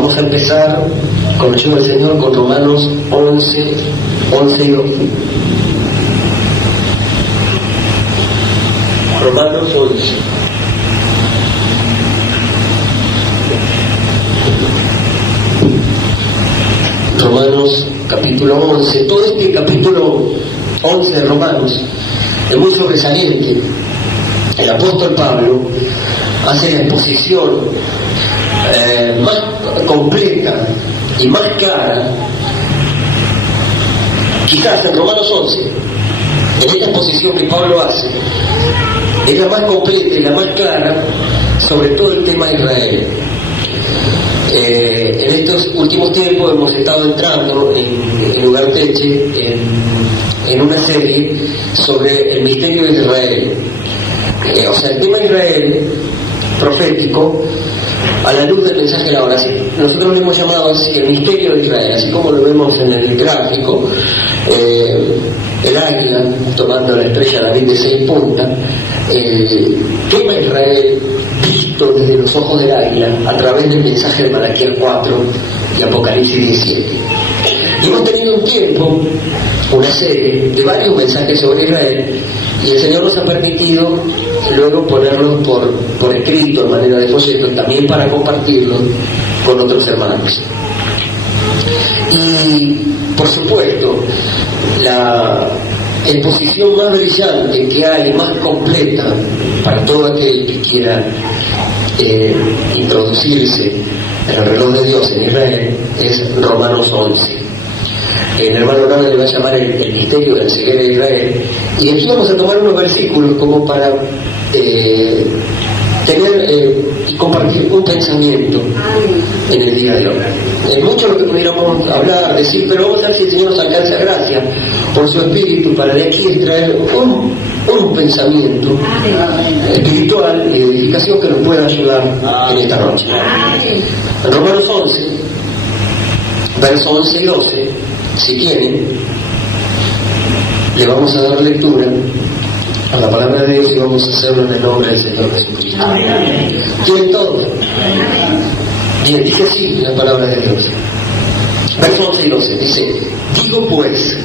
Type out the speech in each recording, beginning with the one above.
Vamos a empezar, con la ayuda del Señor, con Romanos 11 y 2. Romanos 11. Romanos capítulo 11. Todo este capítulo 11 de Romanos es muy sobresaliente. El apóstol Pablo hace la exposición más completa y más clara, quizás en Romanos 11. En esta exposición que Pablo hace, es la más completa y la más clara sobre todo el tema de Israel. En estos últimos tiempos hemos estado entrando en Ugarteche en una serie sobre el misterio de Israel. O sea, el tema de Israel profético a la luz del mensaje de la oración. Nosotros lo hemos llamado así, el misterio de Israel, así como lo vemos en el gráfico, el águila tomando la estrella David de 6 puntas, el tema de Israel visto desde los ojos del águila a través del mensaje de Malaquías 4 y Apocalipsis 17. Y hemos tenido un tiempo, una serie de varios mensajes sobre Israel, y el Señor nos ha permitido luego ponerlos por escrito en manera de folleto, también para compartirlos con otros hermanos. Y por supuesto, la exposición más brillante que hay, más completa para todo aquel que quiera introducirse en el reloj de Dios en Israel, es Romanos 11. El hermano Nava le va a llamar el misterio del ceguera de Israel, y aquí vamos a tomar unos versículos como para tener y compartir un pensamiento en el día de hoy. Es mucho lo que pudiéramos hablar, decir, pero vamos a ver si el Señor nos alcanza gracia por su Espíritu para de aquí extraer un pensamiento espiritual y de edificación que nos pueda ayudar en esta noche. En Romanos 11, versos 11 y 12, si quieren, le vamos a dar lectura a la palabra de Dios y vamos a hacerlo en el nombre del Señor Jesucristo. ¿Quieren todos? Bien, dice así la palabra de Dios. Versos 11 y 12, dice: digo pues,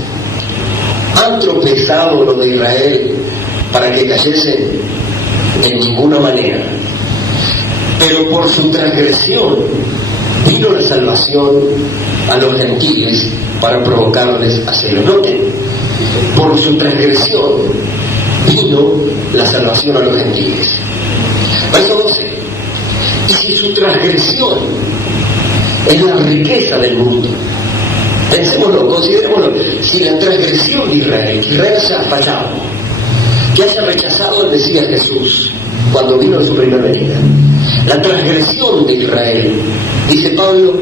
¿han tropezado los de Israel para que cayesen? En ninguna manera. Pero por su transgresión vino la salvación a los gentiles para provocarles a celo. Noten, por su transgresión vino la salvación a los gentiles. Verso 12. Y si su transgresión es la riqueza del mundo, pensémoslo, considerémoslo, si la transgresión de Israel, que Israel se ha fallado, que haya rechazado al Mesías Jesús cuando vino en su primera venida, la transgresión de Israel, dice Pablo,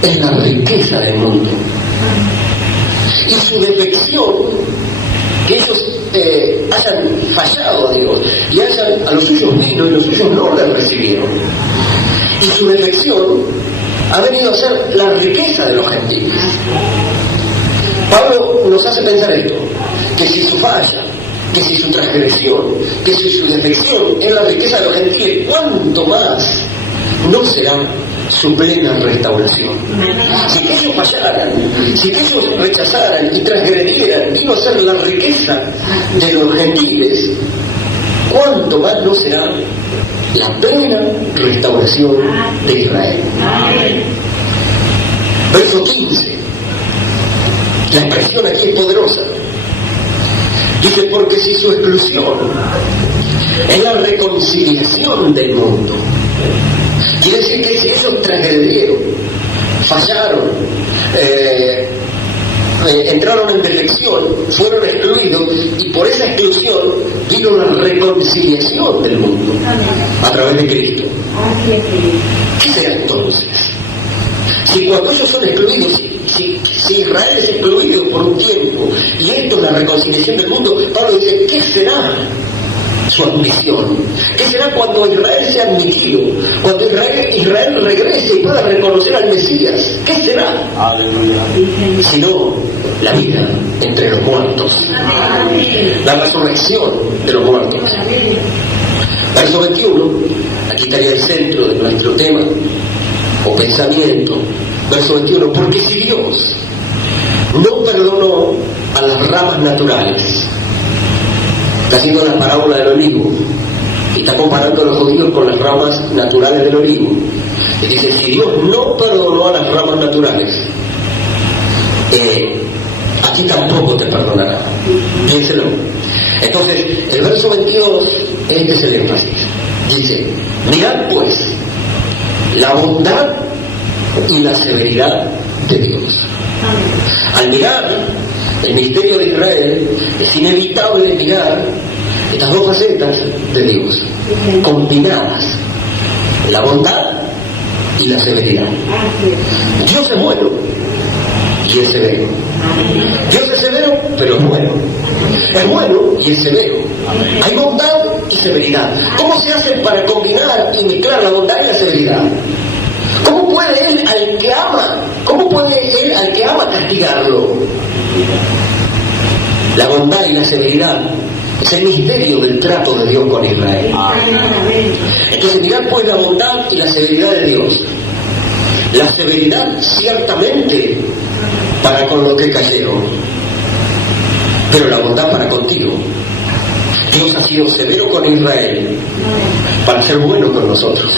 es la riqueza del mundo. Y su defección, que ellos hayan fallado a Dios y a los suyos vino y los suyos no le recibieron, y su defección ha venido a ser la riqueza de los gentiles. Pablo nos hace pensar esto, que si su falla, que si su transgresión, que si su defección es la riqueza de los gentiles, ¿cuánto más no será su plena restauración? Si que ellos fallaran, si que ellos rechazaran y transgredieran, vino a ser la riqueza de los gentiles, ¿cuánto más no será la plena restauración de Israel? Verso 15. La expresión aquí es poderosa. Dice, porque si su exclusión es la reconciliación del mundo, quiere decir que si ellos transgredieron, fallaron, entraron en defección, fueron excluidos, y por esa exclusión vino la reconciliación del mundo a través de Cristo. ¿Qué será entonces? Si cuando ellos son excluidos, si Israel es excluido por un tiempo y esto es la reconciliación del mundo, Pablo dice, ¿qué será su admisión? ¿Qué será cuando Israel sea admitido? Cuando Israel regrese y pueda reconocer al Mesías, ¿qué será? Aleluya. Sino la vida entre los muertos, la resurrección de los muertos. Verso 21, aquí estaría el centro de nuestro tema o pensamiento. Verso 21, porque si Dios no perdonó a las ramas naturales, está haciendo la parábola del olivo, y está comparando a los judíos con las ramas naturales del olivo, y dice, si Dios no perdonó a las ramas naturales, a ti tampoco te perdonará. Piénselo. Entonces, el verso 22, este es el énfasis. Dice, mirad pues la bondad y la severidad de Dios. Al mirar el misterio de Israel, es inevitable mirar estas dos facetas de Dios, combinadas, la bondad y la severidad. Dios es bueno y es severo. Dios es severo, pero es bueno. Es bueno y es severo. Hay bondad y severidad. ¿Cómo se hace para combinar y mezclar la bondad y la severidad? ¿Cómo puede él al que ama? ¿Cómo puede él al que ama castigarlo? La bondad y la severidad es el misterio del trato de Dios con Israel. Entonces mirad pues la bondad y la severidad de Dios. La severidad ciertamente para con los que cayeron, pero la bondad para contigo. Dios ha sido severo con Israel para ser bueno con nosotros.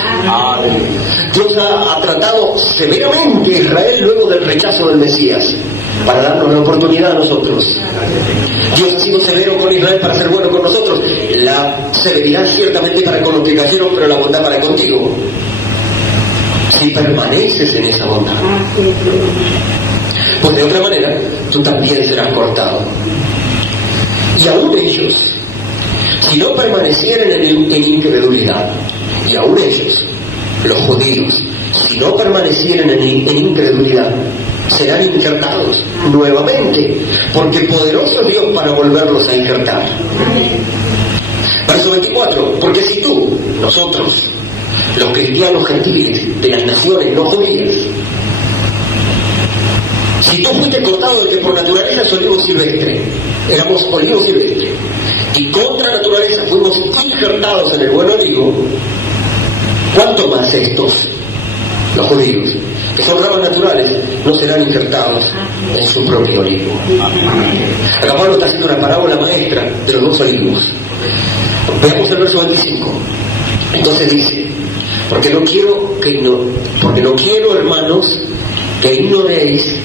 Dios ha tratado severamente a Israel luego del rechazo del Mesías para darnos la oportunidad a nosotros. Dios ha sido severo con Israel para ser bueno con nosotros. La severidad ciertamente para con los que cayeron, pero la bondad para contigo, si permaneces en esa bondad. Pues de otra manera tú también serás cortado. Y aún ellos, si no permanecieran en incredulidad, y aún ellos, los judíos, si no permanecieran en incredulidad, serán injertados nuevamente, porque poderoso es Dios para volverlos a injertar. Verso 24, porque si tú, nosotros, los cristianos gentiles de las naciones no judías, si tú fuiste cortado del que por naturaleza es olivo silvestre, éramos olivo silvestre, y contra naturaleza fuimos injertados en el buen olivo, ¿cuánto más estos, los judíos, que son ramas naturales, no serán injertados en su propio olivo? Acá Pablo está haciendo una parábola maestra de los dos olivos. Veamos el verso 25. Entonces dice, porque no quiero, hermanos, que ignoréis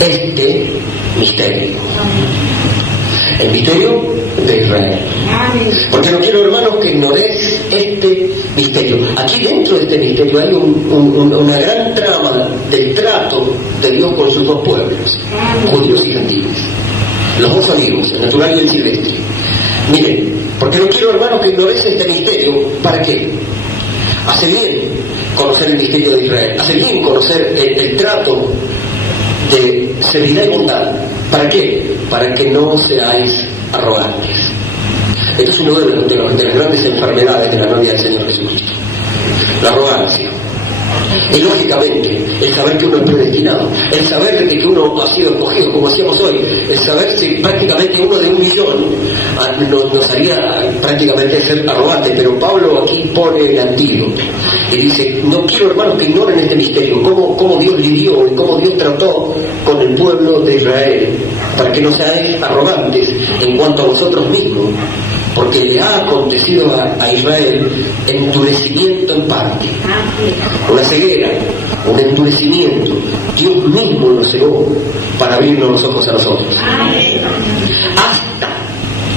este misterio. El misterio de Israel. Porque no quiero, hermanos, que ignoréis este misterio. Aquí dentro de este misterio hay una gran trama del trato de Dios con sus dos pueblos, judíos y gentiles. Los dos olivos, el natural y el silvestre. Miren, porque no quiero, hermanos, que ignoréis este misterio. ¿Para qué? Hace bien conocer el misterio de Israel. Hace bien conocer el trato de severidad y bondad. ¿Para qué? Para que no seáis arrogantes. Esto es uno de las grandes enfermedades de la novia del Señor Jesucristo. La arrogancia. Y lógicamente, el saber que uno es predestinado, el saber de que uno ha sido escogido, como decíamos hoy, el saber si prácticamente uno de 1 millón nos haría prácticamente ser arrogante, pero Pablo aquí pone el antídoto y dice, no quiero, hermanos, que ignoren este misterio, cómo Dios lidió y cómo Dios trató con el pueblo de Israel, para que no seáis arrogantes en cuanto a vosotros mismos, porque le ha acontecido a Israel endurecimiento en parte, una ceguera, un endurecimiento. Dios mismo nos cegó para abrirnos los ojos a nosotros.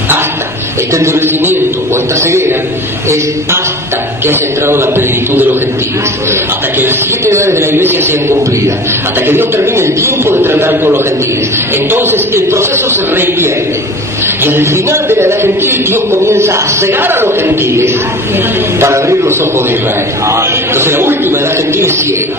Hasta este endurecimiento o esta ceguera es hasta que haya entrado la plenitud de los gentiles, hasta que las 7 edades de la iglesia sean cumplidas, hasta que Dios termine el tiempo de tratar con los gentiles. Entonces el proceso se reinvierte y al final de la edad gentil Dios comienza a cegar a los gentiles para abrir los ojos de Israel. Entonces la última edad gentil es ciega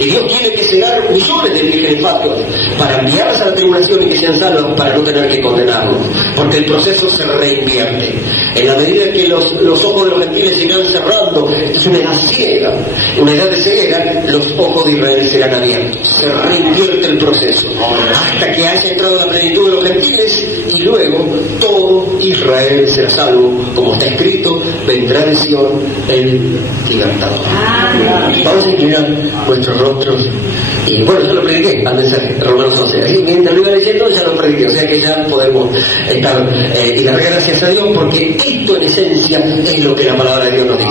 y Dios tiene que cegar millones de vírgenes fatuas para enviarlas a la tribulación y que sean salvos, para no tener que condenarlos, porque el proceso se reinvierte. En la medida que los ojos de los gentiles se irán cerrando, esta es una edad ciega, una edad de ceguera, los ojos de Israel serán abiertos, se reinvierte el proceso hasta que haya entrado la plenitud de los gentiles. y luego todo Israel será salvo, como está escrito, vendrá de Sion el libertador. Vamos a inclinar nuestros rostros. Y bueno, yo lo prediqué al mensaje, Romanos 11. Así, mientras lo iba leyendo, ya lo prediqué. O sea que ya podemos estar y dar gracias a Dios, porque esto en esencia es lo que la palabra de Dios nos dice.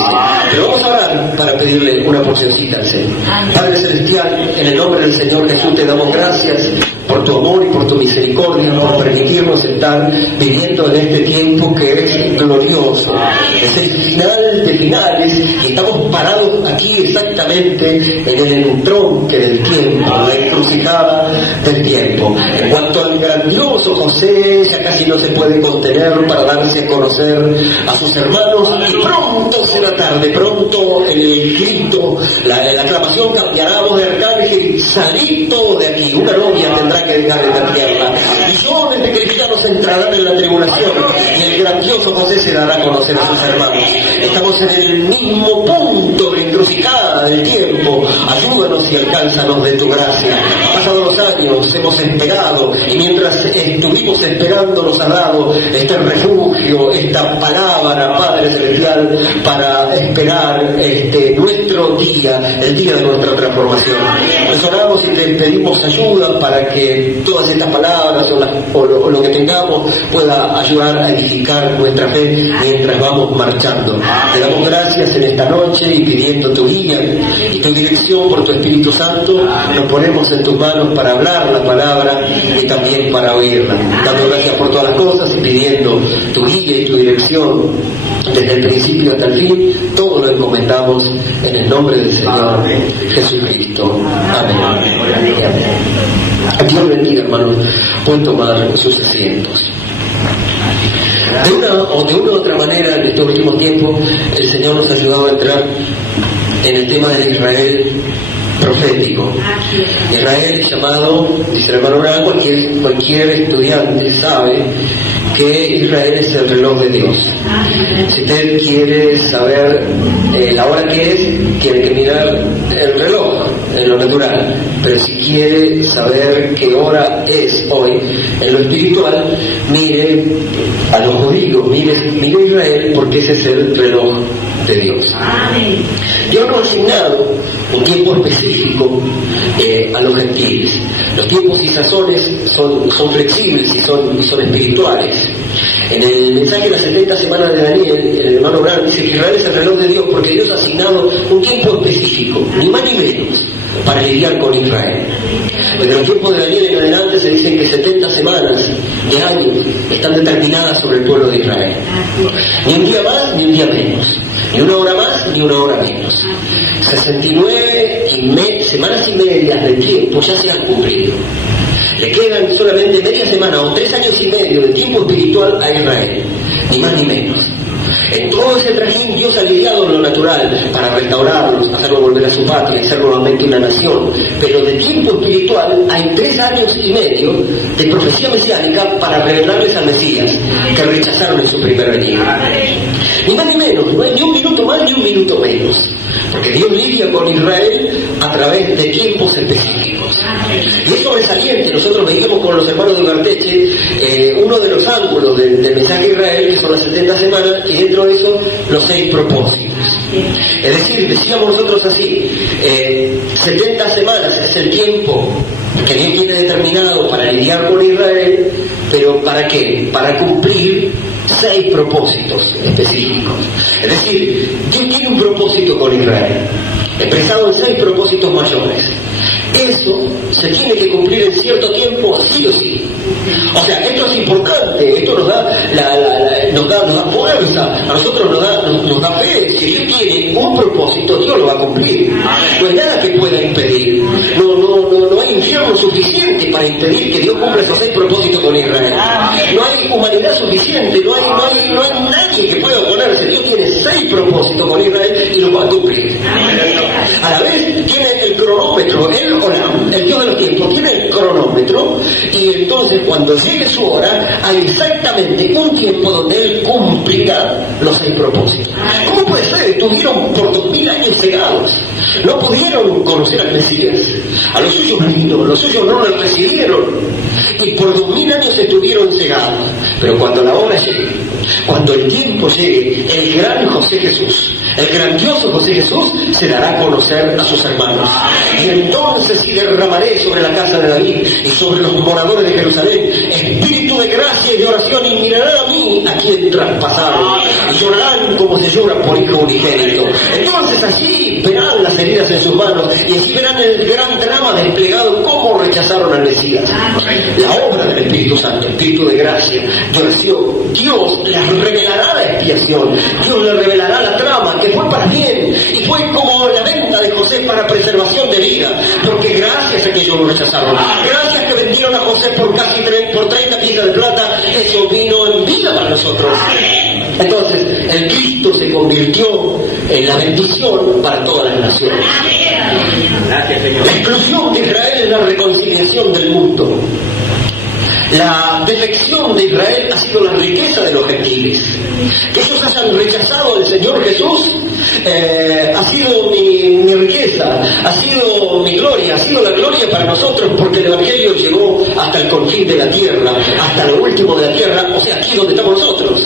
Pero vamos a orar para pedirle una porcioncita al Señor. Padre Celestial, en el nombre del Señor Jesús te damos gracias por tu amor y por tu misericordia, por permitirnos estar viviendo en este tiempo que es glorioso. Es el final de finales y estamos parados aquí exactamente en el entronque del tiempo, la encrucijada del tiempo. En cuanto al grandioso José, ya casi no se puede contener para darse a conocer a sus hermanos, y pronto será tarde, pronto el grito, la aclamación cambiará, voz de arcángel, salid todo de aquí, una novia tendrá que dejar esta tierra, millones de cristianos entrarán en la tribulación y el grandioso José se dará a conocer a sus hermanos. Estamos en el mismo punto de la encrucijada del tiempo. Ayúdanos y alcánzanos de tu gracia. Pasados los años hemos esperado, y mientras estuvimos esperando nos ha dado este refugio, esta palabra, Padre Celestial, para esperar nuestro día, el día de nuestra transformación. Nos oramos y te pedimos ayuda para que todas estas palabras o lo que tengamos pueda ayudar a edificar nuestra fe mientras vamos marchando. Te damos gracias en esta noche y pidiendo tu guía y tu dirección por tu Espíritu Santo, nos ponemos en tus manos para hablar la palabra y también para oírla. Dando gracias por todas las cosas y pidiendo tu guía y tu dirección desde el principio hasta el fin, todo lo encomendamos en el nombre del Señor Jesucristo. Amén. Dios bendiga, hermanos. Pueden tomar sus asientos. De una u otra manera, en estos últimos tiempos, el Señor nos ha ayudado a entrar en el tema del Israel profético. Israel llamado, dice el hermano Abraham, cualquier estudiante sabe que Israel es el reloj de Dios. Si usted quiere saber la hora que es, tiene que mirar el reloj en lo natural, pero si quiere saber qué hora es hoy en lo espiritual, mire a los judíos, mire a Israel, porque ese es el reloj de Dios. Dios no ha asignado un tiempo específico a los gentiles. Los tiempos y sazones son flexibles y son espirituales. En el mensaje de las 70 semanas de Daniel, el hermano Abraham dice que Israel es el reloj de Dios porque Dios ha asignado un tiempo específico, ni más ni menos, para lidiar con Israel. Desde los tiempos de Daniel en adelante se dicen que 70 semanas de años están determinadas sobre el pueblo de Israel. Ni un día más, ni un día menos. Ni una hora más, ni una hora menos. 69 semanas y medias de tiempo ya se han cumplido. Le quedan solamente media semana o 3 años y medio de tiempo espiritual a Israel, ni más ni menos. En todo ese trajín Dios ha lidiado en lo natural para restaurarlos, hacerlos volver a su patria y ser nuevamente una nación. Pero de tiempo espiritual hay 3 años y medio de profecía mesiánica para revelarles al Mesías, que rechazaron en su primer venida. Ni más ni menos, no hay ni un minuto más ni un minuto menos. Porque Dios lidia con Israel a través de tiempos específicos. Y es sobresaliente. Nosotros veíamos con los hermanos de Ugarteche uno de los ángulos del mensaje de Israel, que son las 70 semanas, y dentro de eso los 6 propósitos. Es decir, decíamos nosotros así, 70 semanas es el tiempo que Dios tiene determinado para lidiar con Israel, pero ¿para qué? Para cumplir 6 propósitos específicos. Es decir, Dios tiene un propósito con Israel, expresado en 6 propósitos mayores. Eso se tiene que cumplir en cierto tiempo, sí o sí. O sea, esto es importante, esto nos da fuerza, a nosotros nos da fe. Si Dios tiene un propósito, Dios lo va a cumplir. No hay nada que pueda impedir. No hay infierno suficiente para impedir que Dios cumpla esos 6 propósitos con Israel. No hay humanidad suficiente, no hay nadie que pueda oponerse. Dios tiene 6 propósitos con Israel y los va a cumplir. A la vez tiene el cronómetro, el Dios de los tiempos, tiene el cronómetro, y entonces cuando llegue su hora hay exactamente un tiempo donde Él cumplirá los 6 propósitos. ¿Cómo puede de sed, estuvieron por 2000 años cegados. No pudieron conocer al Mesías. A los suyos vino, los suyos no lo recibieron. Y por 2000 años estuvieron cegados. Pero cuando la hora llegue, cuando el tiempo llegue, el gran José Jesús, el grandioso José Jesús, se dará a conocer a sus hermanos. Y entonces sí derramaré sobre la casa de David y sobre los moradores de Jerusalén espíritu de gracia y de oración, y mirarán a mí a quien traspasaron, y llorarán como se llora por hijo unigénito. Entonces así verán las heridas en sus manos, y así verán el gran drama desplegado, cómo rechazaron al Mesías. La obra del Espíritu Santo, espíritu de gracia, de oración, Dios les revelará la expiación, Dios les revelará la trama, que fue para bien, y fue como la venta de José para preservación de vida, porque gracias a que ellos lo rechazaron, gracias que vendieron a José por casi 30 piezas de plata, eso vino en vida para nosotros. Entonces, el Cristo se convirtió en la bendición para todas las naciones. Gracias, Señor. La exclusión de Israel es la reconciliación del mundo. La defección de Israel ha sido la riqueza de los gentiles. Que ellos hayan rechazado al Señor Jesús ha sido mi riqueza, ha sido mi gloria, ha sido la gloria para nosotros, porque el Evangelio llegó hasta el confín de la tierra, hasta lo último de la tierra, o sea, aquí donde estamos nosotros.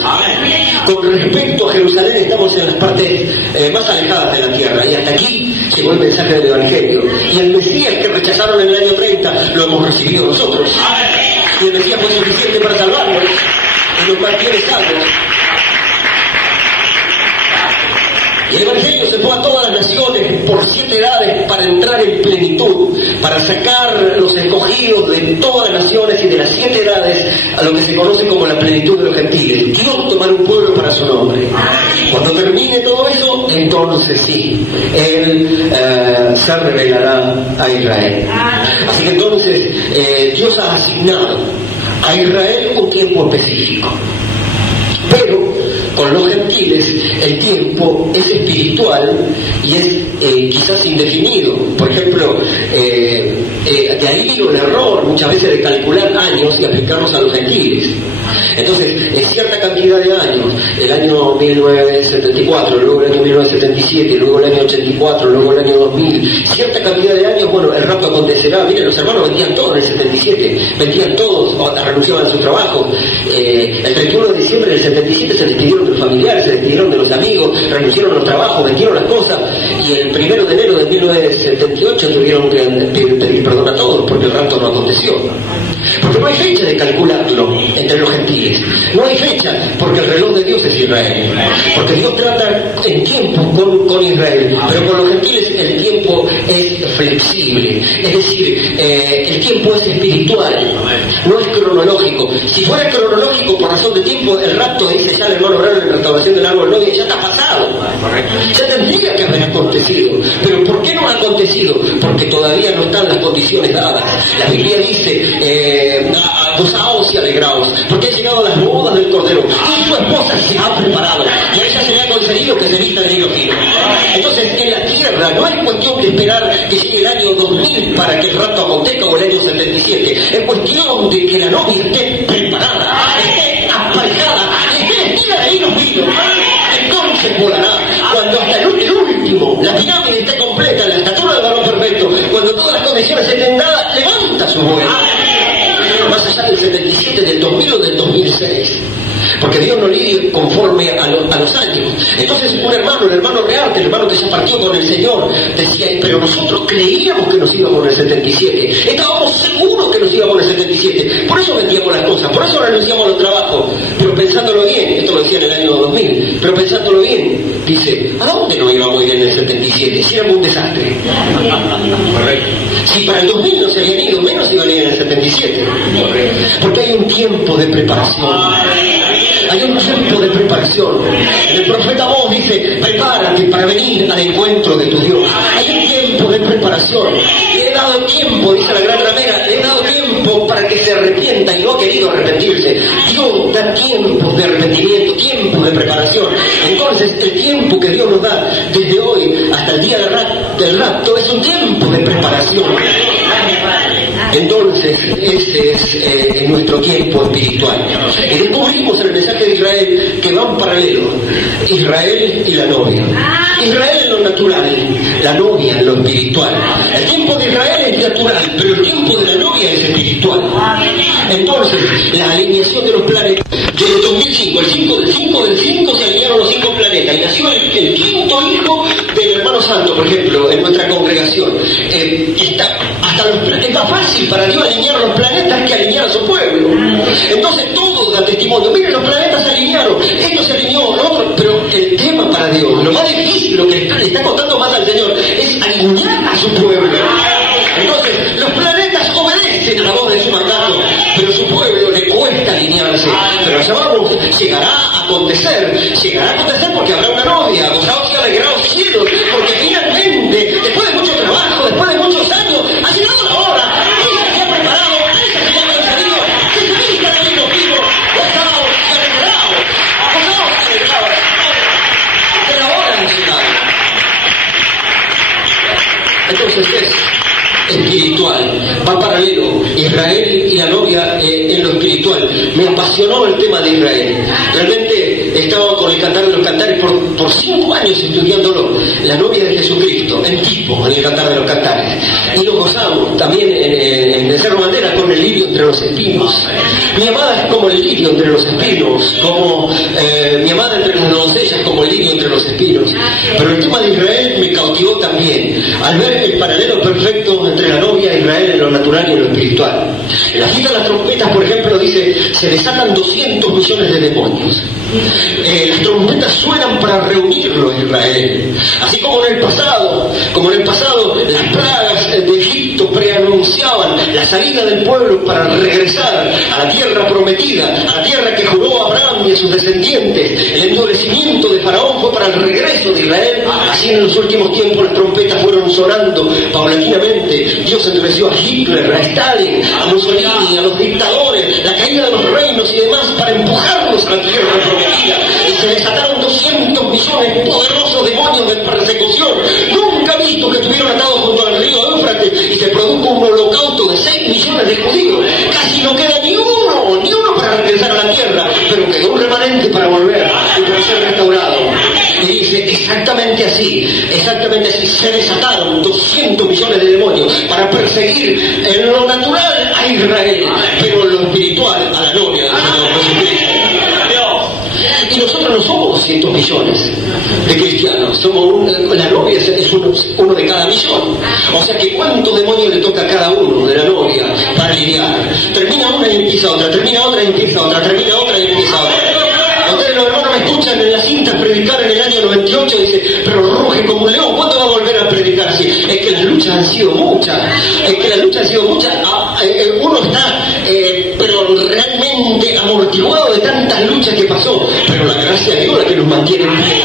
Con respecto a Jerusalén, estamos en las partes más alejadas de la tierra, y hasta aquí llegó el mensaje del Evangelio. Y el Mesías que rechazaron en el año 30 lo hemos recibido nosotros. Y el Mesías fue suficiente para salvarnos, y nos mantiene salvos. Y el Evangelio se fue a todas las naciones por 7 edades para entrar en plenitud, para sacar los escogidos de todas las naciones y de las 7 edades a lo que se conoce como la plenitud de los gentiles. Dios tomar un pueblo para su nombre. Cuando termine todo eso, entonces sí, Él se revelará a Israel. Así que entonces Dios ha asignado a Israel un tiempo específico. Pero con los gentiles el tiempo es espiritual y es quizás indefinido. Por ejemplo, de ahí vino el error muchas veces de calcular años y aplicarlos a los gentiles. Entonces, en cierta cantidad de años, el año 1974, luego el año 1977, luego el año 84, luego el año 2000, cierta cantidad de años, bueno, el rapto acontecerá. Miren, los hermanos vendían todo en el 77, vendían todos, renunciaban a su trabajo. El 31 de diciembre del 77 se despidieron de los familiares, se despidieron de los amigos, renunciaron a los trabajos, vendieron las cosas, y el 1 de enero de 1978 tuvieron que pedir perdón a todos porque el rapto no aconteció. Porque no hay fecha de calcularlo entre los gentiles. No hay fecha, porque el reloj de Dios es Israel. Porque Dios trata en tiempo con Israel, pero con los gentiles el tiempo es flexible. Es decir, el tiempo es espiritual, no es cronológico. Si fuera cronológico por razón de tiempo, el rapto, dice ya el hermano Brano en la restauración del árbol novia, ya está pasado. Ya tendría que haber acontecido. Pero ¿por qué no ha acontecido? Porque todavía no están las condiciones dadas. La Biblia dice, gozaos y alegraos, porque han llegado las bodas del Cordero, y su esposa se ha preparado, y a ella se le ha concedido que se vista de lino fino. Entonces, en la tierra no hay cuestión de esperar que llegue el año 2000 para que el rapto acontezca, o el año 77. Es cuestión de que la novia esté preparada, esté aparejada, esté vestida de lino fino. Entonces volará, cuando hasta el último, la pirámide esté completa, la estatura del varón perfecto, cuando todas las condiciones estén dadas, levanta su vuelo. Más allá del 77, del 2000 o del 2006, porque Dios no lidia conforme a los años. Entonces un hermano, el hermano Rearte, el hermano que se partió con el Señor, decía, pero nosotros creíamos que nos íbamos en el 77, estábamos seguros que nos íbamos en el 77, por eso vendíamos las cosas, por eso renunciamos a los trabajos. Pero pensándolo bien, esto lo decía en el año 2000, pero pensándolo bien, dice, ¿a dónde nos íbamos a ir en el 77? Si éramos un desastre. Si para el 2000 no se habían ido, menos iban a ir en el 77. Porque hay un tiempo de preparación. Hay un tiempo de preparación. El profeta Amós dice, prepárate para venir al encuentro de tu Dios. Hay un tiempo de preparación. Le he dado tiempo, dice la gran ramera, le he dado tiempo para que se arrepienta y no ha querido arrepentirse. Dios da tiempo de arrepentimiento, tiempo de preparación. Entonces, el tiempo que Dios nos da desde hoy hasta el día del rapto es un tiempo de preparación. Entonces, ese es nuestro tiempo espiritual. Y descubrimos en el mensaje de Israel que van paralelos, Israel y la novia. Israel en lo natural, la novia en lo espiritual. El tiempo de Israel es natural, pero el tiempo de la novia es espiritual. Entonces, la alineación de los planetas desde 2005, el 5 del 5 se alinearon los 5 planetas y nació el quinto hijo del hermano santo, por ejemplo, en nuestra congregación. Es más fácil para Dios alinear los planetas que alinear a su pueblo. Entonces todos dan testimonio. Miren, los planetas se alinearon, esto se alineó, lo otro, pero el tema para Dios, lo más difícil, lo que le está costando más al Señor, es alinear a su pueblo. Entonces, los planetas obedecen a la voz de su mandato, pero a su pueblo le cuesta alinearse. Pero allá vamos, llegará a acontecer porque habrá una novia, gozaos y alegraos cielos, porque finalmente, después de mucho trabajo, después de muchos años, ha llegado la hora, ella se ha preparado, ella se ha concedido, que se vista de vino vivo, gozaos y alegraos, que la hora ha llegado. Entonces es espiritual, va paralelo, Israel y la novia en lo espiritual. Me apasionó el tema de Israel. Realmente he estado con el Cantar de los Cantares por 5 años estudiándolo. La novia de Jesucristo, en tipo, en el Cantar de los Cantares. Y lo gozamos también en el Cerro Bandera con el lirio entre los espinos. Mi amada es como el lirio entre los espinos, como mi amada entre las doncellas, como el lirio entre los espinos. Pero el tema de Israel me cautivó también, al ver el paralelo perfecto entre la novia Israel en lo natural y en lo espiritual. En la fiesta de las trompetas, por ejemplo, dice, se desatan 200 millones de demonios. Las trompetas suenan para reunirlo a Israel. Así como en el pasado, las plagas de Egipto preanunciaban la salida del pueblo para regresar a la tierra prometida, a la tierra que juró a Abraham y a sus descendientes. El endurecimiento de Faraón fue para el regreso de Israel. Así en los últimos tiempos las trompetas fueron sonando paulatinamente. Dios endureció a Hitler, a Stalin, a Mussolini, a los dictadores, la caída de los reinos y demás para empujarlos a la tierra prometida. Y se desataron 200 millones poderosos demonios de persecución. Nunca he visto que estuvieron atados junto al río Éufrates y se produjo un holocausto de 6 millones de judíos. Casi no queda ni uno para regresar a la tierra, pero quedó un remanente para volver y para ser restaurado. Y dice, exactamente así, se desataron 200 millones de demonios para perseguir en lo natural a Israel, pero en lo espiritual a la novia del Señor Jesucristo. Y nosotros no somos 200 millones de cristianos, la novia es uno de cada millón. O sea que cuántos demonios le toca a cada uno de la novia para lidiar. Termina una y empieza otra, termina otra y empieza otra, termina otra y empieza otra. Ustedes los hermanos me escuchan en las cintas predicar en el año 98, dice, pero ruge como un león, ¿cuándo va a volver a predicar? Sí, es que las luchas han sido muchas, uno está pero realmente amortiguado de tantas luchas que pasó, pero la gracia de Dios es la que nos mantiene en pie.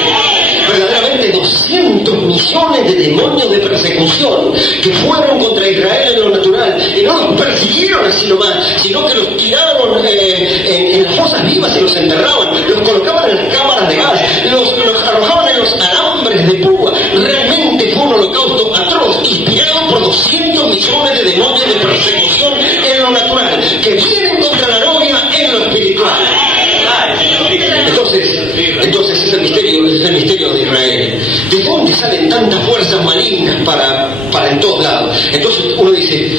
Verdaderamente 200 millones de demonios de persecución que fueron contra Israel en lo natural, y no los persiguieron así nomás, sino que los tiraron en las fosas vivas y los enterraban, los colocaban en las cámaras de gas, los arrojaban en los alambres de púa. Realmente fue un holocausto atroz, inspirado por 200 millones de demonios de persecución en lo natural, que vienen contra la novia en lo espiritual. Entonces es el misterio de Israel. ¿De dónde salen tantas fuerzas malignas para en todos lados? Entonces uno dice,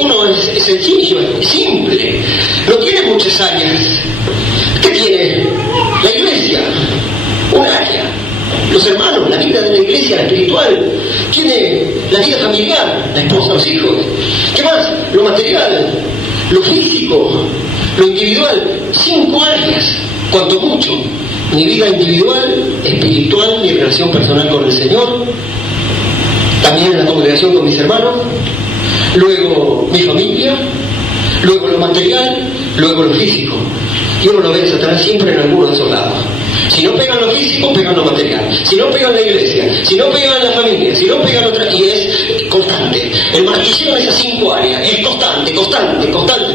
uno es sencillo, es simple, no tiene muchas áreas. ¿Qué tiene? La iglesia, un área. Los hermanos, la vida de la iglesia, la espiritual. Tiene la vida familiar, la esposa, los hijos. ¿Qué más? Lo material, lo físico, lo individual. 5 áreas, cuanto mucho. Mi vida individual, espiritual, mi relación personal con el Señor, también en la congregación con mis hermanos, luego mi familia, luego lo material, luego lo físico. Y uno lo ve Satanás siempre en alguno de esos lados. Si no pegan lo físico, pegan lo material. Si no pegan la iglesia, si no pegan la familia, si no pegan otra, y es constante. El martilleo en esas 5 áreas es constante.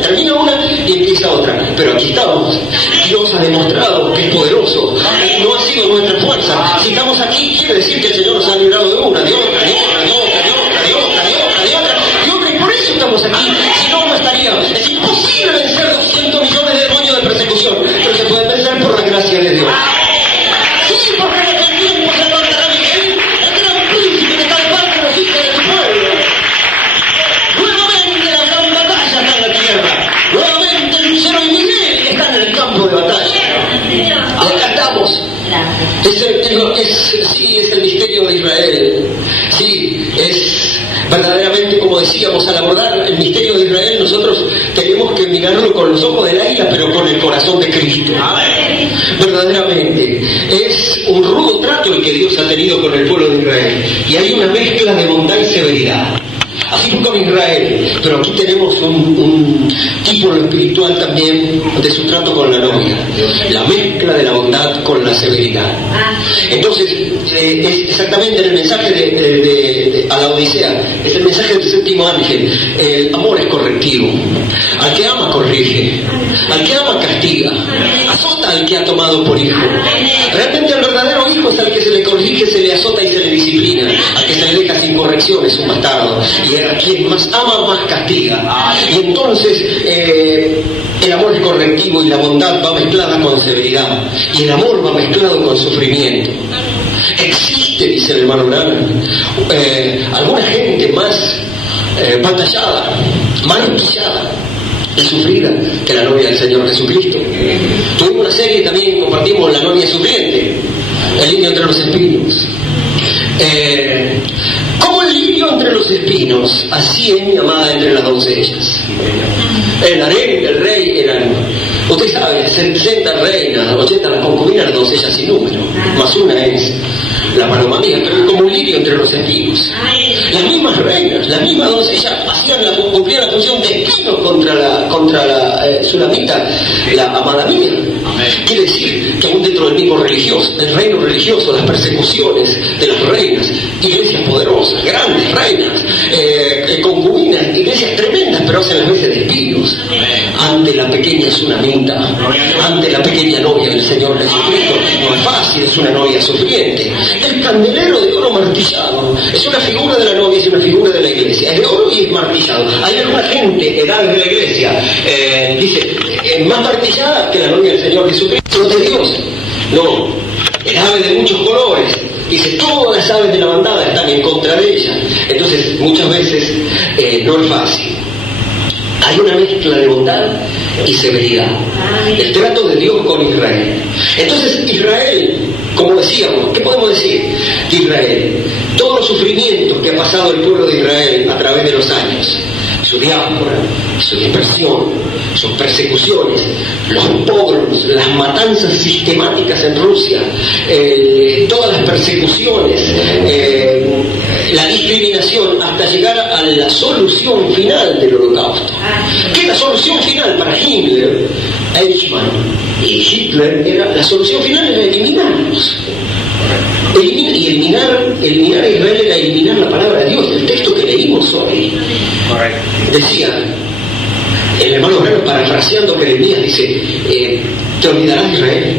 Termina una y empieza otra. Pero aquí estamos. Dios ha demostrado que es poderoso. No ha sido nuestra fuerza. Si estamos aquí, quiere decir que el Señor nos ha librado de una, de otra. Y por eso estamos aquí. Si no, no estaríamos. Sí, es el misterio de Israel. Sí, es verdaderamente, como decíamos, al abordar el misterio de Israel, nosotros tenemos que mirarlo con los ojos del águila, pero con el corazón de Cristo. Verdaderamente, es un rudo trato el que Dios ha tenido con el pueblo de Israel. Y hay una mezcla de bondad y severidad. Así fue con Israel, pero aquí tenemos un tipo espiritual también de su trato con la novia, la mezcla de la bondad con la severidad. Entonces, es exactamente en el mensaje a la Odisea, es el mensaje del séptimo ángel. El amor es correctivo, al que ama corrige, al que ama castiga, azota al que ha tomado por hijo. Realmente el verdadero hijo es al que se le corrige, se le azota y se le disciplina, al que se le deja sin corrección es un bastardo. Y a quien más ama, más castiga. Y entonces el amor es correctivo y la bondad va mezclada con severidad. Y el amor va mezclado con sufrimiento. Existe, dice el hermano Branham, alguna gente más batallada, manquillada y sufrida que la novia del Señor Jesucristo. Tuvimos una serie también, compartimos La novia sufriente, el lirio entre los espinos. Como el lirio entre los espinos, así es mi amada entre las doncellas. El harén del rey eran, usted sabe, 60 reinas, 80 las concubinas, las doncellas sin número, más una es la paloma mía, pero como un lirio entre los espinos. Las mismas reinas, las mismas doncellas cumplían la función de espino contra la sulamita, la amada mía. Quiere decir que aún dentro del mismo religioso, del reino religioso, las persecuciones de las reinas, iglesias poderosas, grandes reinas, concubinas, iglesias tremendas, pero hacen las veces de espinos ante la pequeña tsunamita, ante la pequeña novia del Señor Jesucristo. No es fácil, es una novia sufriente. El candelero de oro martillado es una figura de la novia, es una figura de la iglesia. Es de oro y es martillado. Hay alguna gente, edad de la iglesia, dice, más martillada que la novia del Señor Jesucristo de Dios. No, el ave de muchos colores. Dice, todas las aves de la bandada están en contra de ella. Entonces, muchas veces no es fácil. Hay una mezcla de bondad y severidad. El trato de Dios con Israel. Entonces, Israel, como decíamos, ¿qué podemos decir de Israel? Todos los sufrimientos que ha pasado el pueblo de Israel a través de los años, su diáspora, su dispersión, sus persecuciones, los pogroms, las matanzas sistemáticas en Rusia, todas las persecuciones, la discriminación, hasta llegar a la solución final del Holocausto. ¿Qué es la solución final para Himmler, Eichmann y Hitler? La solución final era eliminarlos. Eliminar a Israel era eliminar la palabra de Dios. El texto que leímos hoy decía, el hermano Branham, parafraseando Jeremías, dice, te olvidarás de Israel,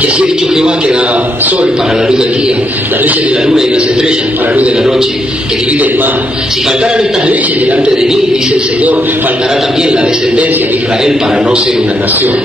y así ha dicho Jehová, que da sol para la luz del día, las leyes de la luna y las estrellas para la luz de la noche, que divide el mar. Si faltaran estas leyes delante de mí, dice el Señor, faltará también la descendencia de Israel para no ser una nación.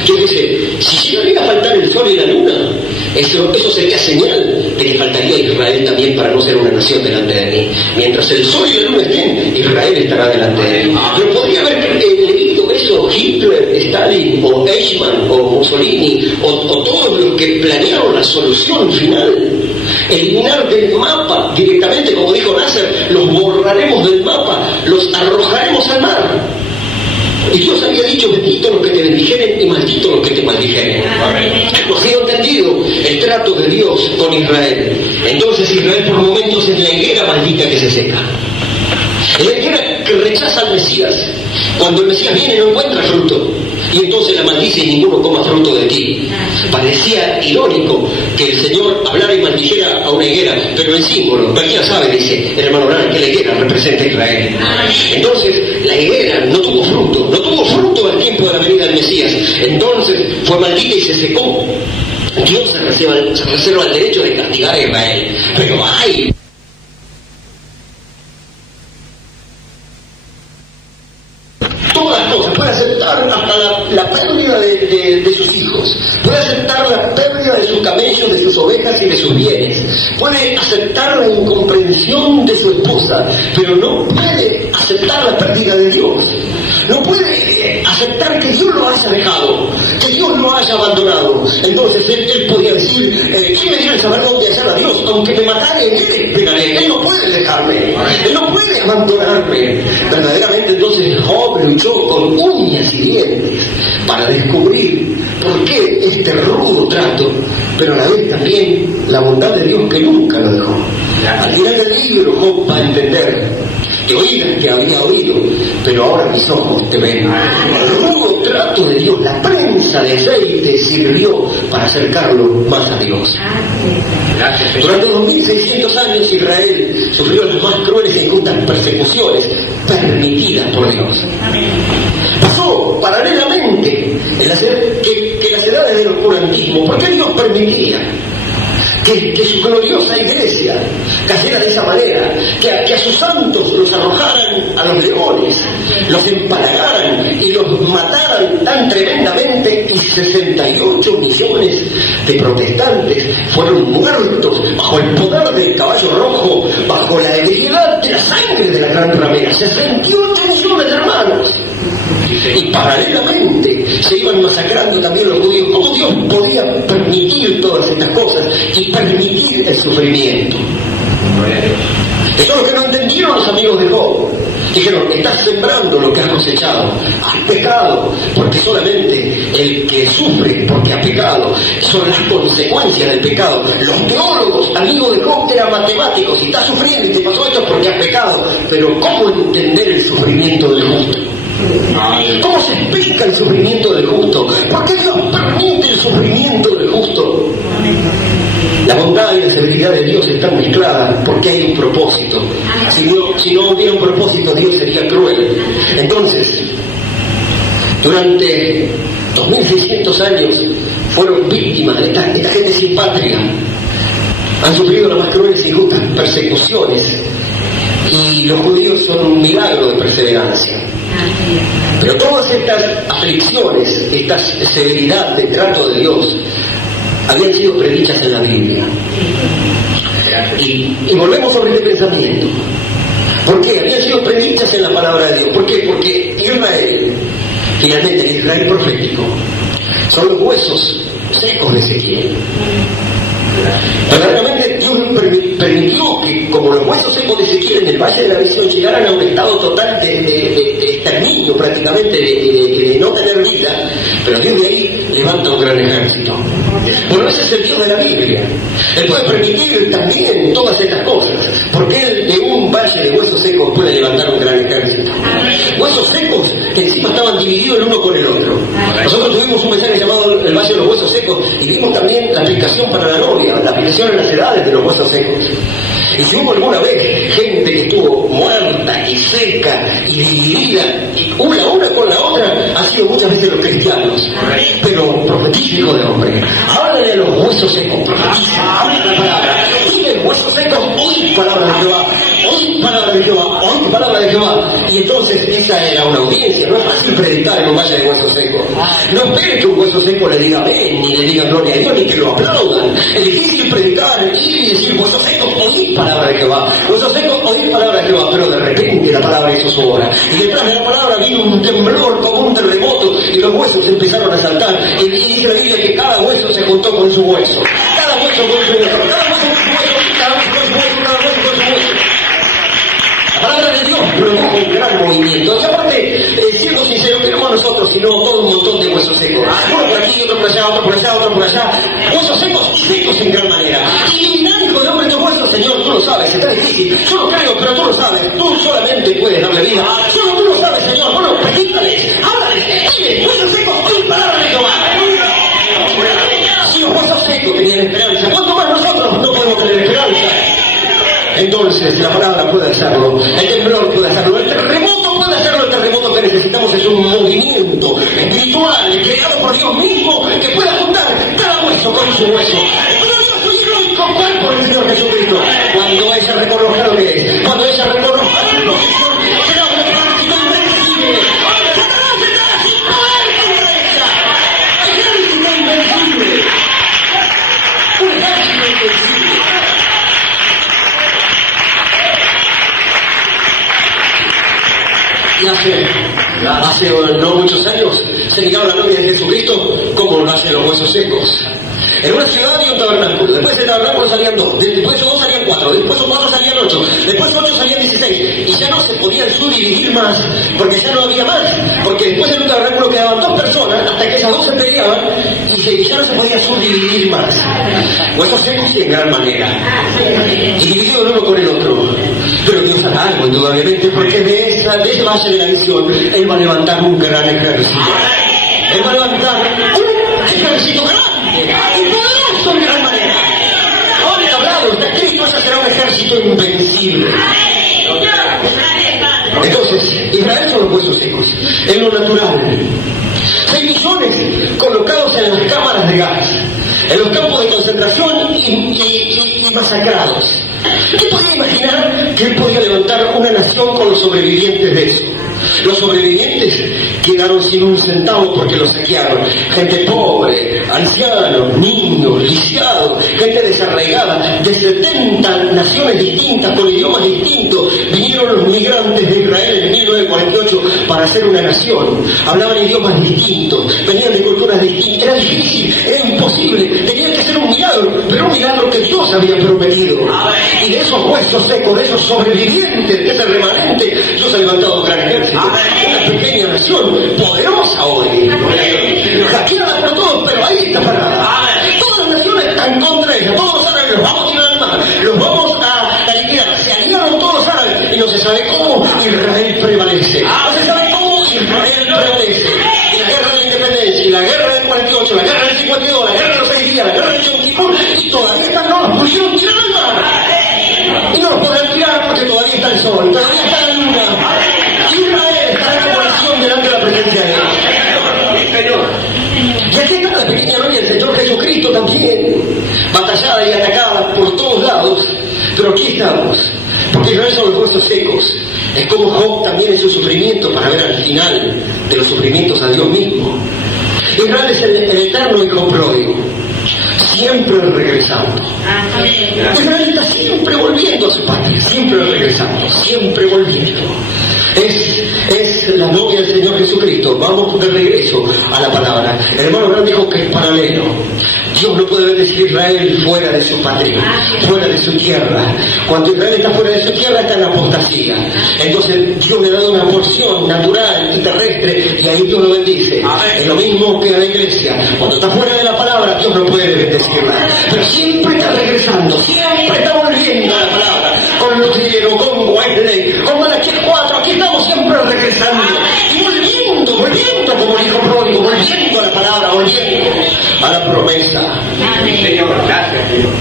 Entonces dice, si llegara a faltar el sol y la luna, eso sería señal de que faltaría Israel también para no ser una nación delante de mí. Mientras el sol y la luna estén, Israel estará delante de mí. Pero podría haber leído eso Hitler, Stalin, o Eichmann, o Mussolini, o todos los que planearon la solución final. Eliminar del mapa directamente, como dijo Nasser, los borraremos del mapa, los arrojaremos al mar. Y Dios había dicho, bendito los que te bendijeren y maldito los que te maldijeren. No ha sido entendido el trato de Dios con Israel. Entonces Israel por momentos es la higuera maldita que se seca. La higuera que rechaza al Mesías. Cuando el Mesías viene no encuentra fruto. Y entonces la maldice y ninguno coma fruto de ti. Parecía irónico que el Señor hablara y maldijera a una higuera, pero el símbolo, cualquiera sabe, dice el hermano Branham, que la higuera representa a Israel. Entonces la higuera no tuvo fruto al tiempo de la venida del Mesías. Entonces fue maldita y se secó. Dios se reserva el derecho de castigar a Israel. Pero ¡ay! Todas las cosas, puede aceptar hasta la pérdida de sus hijos, puede aceptar la pérdida de sus camellos, de sus ovejas y de sus bienes, puede aceptar la incomprensión de su esposa, pero no puede aceptar la pérdida de Dios, no puede aceptar aceptar que Dios lo haya dejado, que Dios lo haya abandonado. Entonces él podía decir, ¿quién me quiere saber dónde hallar a Dios? Aunque me matare, en Él esperaré. Él no puede dejarme, Él no puede abandonarme. Verdaderamente entonces Job luchó con uñas y dientes para descubrir por qué este rudo trato, pero a la vez también la bondad de Dios que nunca lo dejó. Al final del libro Job va a entender que oídas que había oído, pero ahora mis ojos te ven. El rudo trato de Dios, la prensa de aceite sirvió para acercarlo más a Dios. Durante 2600 años Israel sufrió las más crueles e injustas persecuciones permitidas por Dios. Pasó paralelamente en las edades del oscurantismo. ¿Por qué Dios permitía que su gloriosa iglesia cayera de esa manera, que a sus santos los arrojaran a los leones, los empalagaran y los mataran tan tremendamente, y 68 millones de protestantes fueron muertos bajo el poder del caballo rojo, bajo la ebriedad de la sangre de la gran ramera? 68 millones de hermanos. Y paralelamente se iban masacrando también los judíos. ¿Cómo Dios podía permitir todas estas cosas y permitir el sufrimiento? Eso es lo que no entendieron los amigos de Job. Dijeron, estás sembrando lo que has cosechado, has pecado, porque solamente el que sufre porque ha pecado son las consecuencias del pecado. Los teólogos, amigos de Job, eran matemáticos, y estás sufriendo y te pasó esto porque has pecado. Pero ¿cómo entender el sufrimiento del justo? ¿Cómo se explica el sufrimiento del justo? ¿Por qué Dios permite el sufrimiento del justo? La bondad y la severidad de Dios están mezcladas porque hay un propósito. Si no hubiera un propósito, Dios sería cruel. Entonces, durante 2600 años fueron víctimas de esta gente sin patria. Han sufrido las más crueles e injustas persecuciones, y los judíos son un milagro de perseverancia. Pero todas estas aflicciones, esta severidad de trato de Dios, habían sido predichas en la Biblia. Y volvemos sobre este pensamiento. ¿Por qué? Habían sido predichas en la palabra de Dios. ¿Por qué? Porque Israel, finalmente el Israel profético, son los huesos secos de Ezequiel. Verdaderamente Dios permitió que, como los huesos secos de Ezequiel en el Valle de la Visión, llegaran a un estado total de exterminio, prácticamente de no tener vida, pero Dios de ahí levanta un gran ejército. Bueno, ese es el Dios de la Biblia. Él puede permitir también todas estas cosas, porque Él de un valle de huesos secos puede levantar un gran ejército. Huesos secos que encima estaban divididos el uno con el otro. Nosotros tuvimos un mensaje llamado el Valle de los Huesos Secos, y vimos también la aplicación para la novia, la aplicación en las edades de los huesos secos. Y si hubo alguna vez gente que estuvo muerta y seca y dividida, y una con la otra, han sido muchas veces los cristianos. Pero profetiza, hijo de hombre, háblale a los huesos secos, profetiza, habla la palabra. Dile, huesos secos, oí palabra de Jehová, oí palabra de Jehová, oí palabra de Jehová. Y entonces esa era una audiencia. No es fácil predicar en un valle de huesos secos. No espere que un hueso seco le diga amén, ni le diga gloria a Dios, ni que lo aplaudan. Es difícil predicar y decir, huesos secos, oí palabra de Jehová, huesos secos, oí palabra de Jehová. Pero de repente la palabra hizo su obra, y detrás de la palabra vino un temblor como un terremoto, y los huesos empezaron a saltar. Y dice la Biblia que cada hueso se juntó con su hueso, cada hueso con su hueso, cada hueso con su hueso, cada hueso con su hueso, cada hueso con su hueso. La palabra de Dios produjo un gran movimiento. Y aparte, siendo sincero, que no nosotros, sino todo un montón de huesos secos. Uno por aquí, otro por allá, otro por allá, otro por allá. Huesos secos y secos en gran manera. Y dinámico de hombre, estos huesos, Señor, tú lo sabes, está difícil. Yo lo creo, pero tú lo sabes. Tú solamente puedes darle vida. Solo tú lo sabes, Señor. Bueno, predícales, háblales, dile, huesos secos, tu palabra de Jehová. Si los huesos secos tenían esperanza, ¿cuánto más nosotros no podemos tener esperanza? Entonces la palabra puede hacerlo, el temblor puede hacerlo, el terremoto puede hacerlo. El terremoto que necesitamos es un movimiento espiritual creado por Dios mismo que pueda juntar cada hueso con su hueso. Con cuerpo del Señor Jesucristo. Cuando ella reconozca lo que es, cuando ella reconozca lo que es, será un ejército invencible. Satanás estará sin poder contra ella. Ejército invencible. Un ejército invencible. Y hace no muchos años se miraba la novia de Jesucristo como lo hacen los huesos secos. En una ciudad había un tabernáculo, después del tabernáculo salían 2, después de esos 2 salían 4, después de 4 salían 8, después de 8 salían 16, y ya no se podían subdividir más, porque ya no había más, porque después en un tabernáculo quedaban 2 personas, hasta que esas 2 se peleaban, y ya no se podía subdividir más. Huesos secos y en gran manera, y dividido el uno con el otro. Pero Dios hará algo indudablemente, porque de ese valle de la visión, Él va a levantar un gran ejército. Él va a levantar un ejército grande y poderoso en gran manera. Ahora he hablado, está escrito, ese será un ejército invencible. Entonces, Israel son los huesos secos, en lo natural. 6 millones colocados en las cámaras de gas, en los campos de concentración y masacrados. ¿Qué podía imaginar que él podía levantar una nación con los sobrevivientes de eso? Los sobrevivientes quedaron sin un centavo porque los saquearon. Gente pobre, ancianos, niños, lisiados, gente desarraigada, de 70 naciones distintas, con idiomas distintos. Vinieron los migrantes de Israel en 1948 para hacer una nación. Hablaban idiomas distintos, venían de culturas distintas. Era difícil, era imposible, tenía que ser un milagro, pero un milagro que Dios había prometido. Y de esos huesos secos, de esos sobrevivientes, de ese remanente, Dios ha levantado un gran ejército. Una pequeña nación, poderosa hoy, hackeada por todos, pero ahí está parada. Todas las naciones están contra ella, todos los árabes los vamos a tirar al mar, los vamos a liquidar. Se aliaron todos los árabes y no se sabe cómo Israel prevalece. No se sabe cómo Israel prevalece. Y la guerra de la independencia, y la guerra del 48, la guerra del 52, la guerra de los 6 días, la guerra del Yom Kippur, y todavía están, no los pudieron tirar al mar. Y no los podrán tirar porque todavía está el sol, todavía está la luna. Israel está en oposición delante de la presencia de Dios. Y aquí está la pequeña novia del Señor Jesucristo también, batallada y atacada por todos lados, pero aquí estamos, porque Israel son los huesos secos. Es como Job también en su sufrimiento, para ver al final de los sufrimientos a Dios mismo. Israel es el eterno hijo pródigo, siempre regresando. Israel está siempre volviendo a su patria, siempre regresando, siempre volviendo. Es la novia del Señor Jesucristo. Vamos de regreso a la palabra. El hermano Abraham dijo que es paralelo. Dios no puede bendecir a Israel fuera de su patria, fuera de su tierra. Cuando Israel está fuera de su tierra, está en apostasía. Entonces Dios le ha dado una porción natural y terrestre, y ahí Dios lo bendice. Es lo mismo que a la iglesia. Cuando está fuera de la palabra, Dios no puede bendecirla. Pero siempre está regresando, siempre está volviendo a la palabra. Con Lutero, con Wesley, con Malaquías 4, aquí estamos siempre regresando. Y volviendo como el hijo pródigo, volviendo a la palabra, volviendo a la promesa. Señor, gracias, Señor.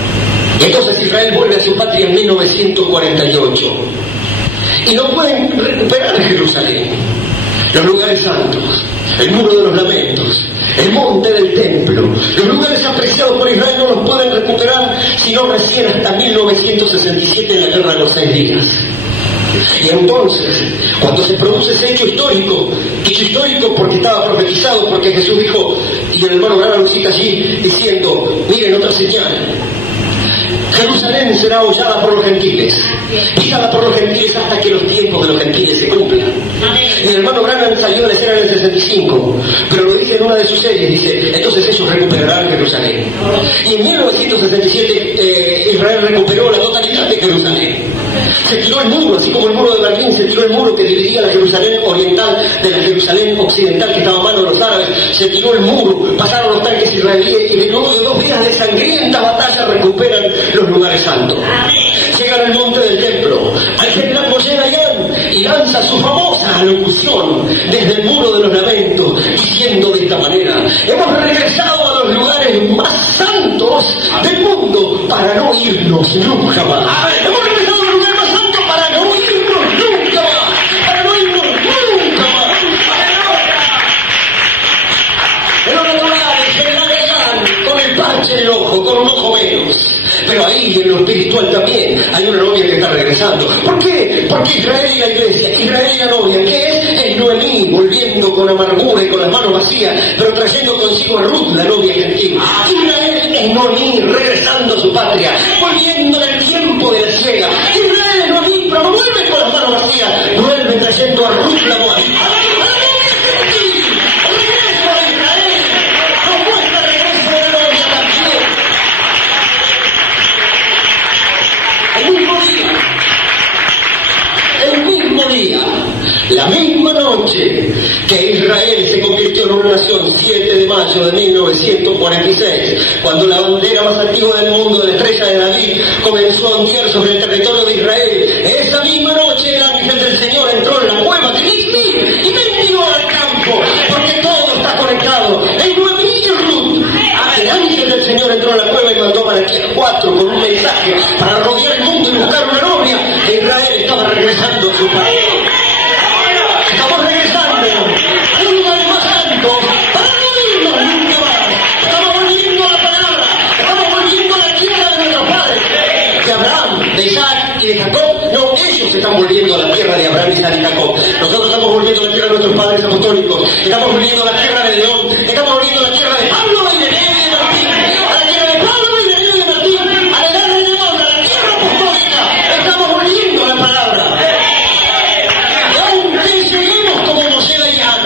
Entonces Israel vuelve a su patria en 1948 y no pueden recuperar Jerusalén, los lugares santos, el muro de los lamentos, el monte del templo. Los lugares apreciados por Israel no los pueden recuperar sino recién hasta 1967 en la guerra de los 6 días. Y entonces, cuando se produce ese hecho histórico porque estaba profetizado, porque Jesús dijo, y el hermano Branham lo cita allí, diciendo, miren otra señal, Jerusalén será hollada por los gentiles, pisada por los gentiles hasta que los tiempos de los gentiles se cumplan. Y el hermano Branham salió de la escena en el 65, pero lo dice en una de sus series, dice, entonces ellos recuperarán Jerusalén. Y en 1967 Israel recuperó la totalidad de Jerusalén. Se tiró el muro, así como el muro de Berlín, se tiró el muro que dividía la Jerusalén oriental de la Jerusalén occidental que estaba a mano de los árabes. Se tiró el muro, pasaron los tanques israelíes y luego de 2 días de sangrienta batalla recuperan los lugares santos. Llegan al monte del templo, al general Moshe Dayan, y lanza su famosa alocución desde el muro de los lamentos, diciendo de esta manera, hemos regresado a los lugares más santos del mundo para no irnos nunca más. Hemos regresado a los lugares más santos para no irnos nunca más, para no irnos nunca más. En lo natural, el general Dayan, con el parche en el ojo, con un ojo menos. Pero ahí en lo espiritual también hay una novia que está regresando. ¿Por qué? Porque Israel y la iglesia, Israel y la novia, ¿qué es? Es Noemí, volviendo con amargura y con las manos vacías, pero trayendo consigo a Ruth, la novia gentil. Israel es Noemí, regresando a su patria, volviendo en el tiempo de la siega. Israel es Noemí, pero no vuelve con las manos vacías, vuelve trayendo a Ruth, la moabita. La misma noche que Israel se convirtió en una nación, 7 de mayo de 1946, cuando la bandera más antigua del mundo, la estrella de David, comenzó a ondear sobre el territorio de Israel, esa misma noche el ángel del Señor entró en la cueva de Mispi y me envió al campo, porque todo está conectado. El Noemí y Ruth. El ángel del Señor entró en la cueva y mandó a Malaquías 4 con un mensaje para rodear el mundo y buscar una novia. Israel estaba regresando a su país. Estamos regresando a un lugar más santo para no irnos nunca más. Estamos volviendo a la palabra. Estamos volviendo a la tierra de nuestros padres. De Abraham, de Isaac y de Jacob. No, ellos están volviendo a la tierra de Abraham, Isaac y Jacob. Nosotros estamos volviendo a la tierra de nuestros padres apostólicos. Estamos volviendo a la tierra de León. Estamos volviendo a la tierra de Pablo y de Neo y de Martín. A la tierra de Pablo y de Neo y de Martín. A la edad de León, a la tierra apostólica. Estamos volviendo a la palabra. Y aunque seguimos como Moshe Dayan,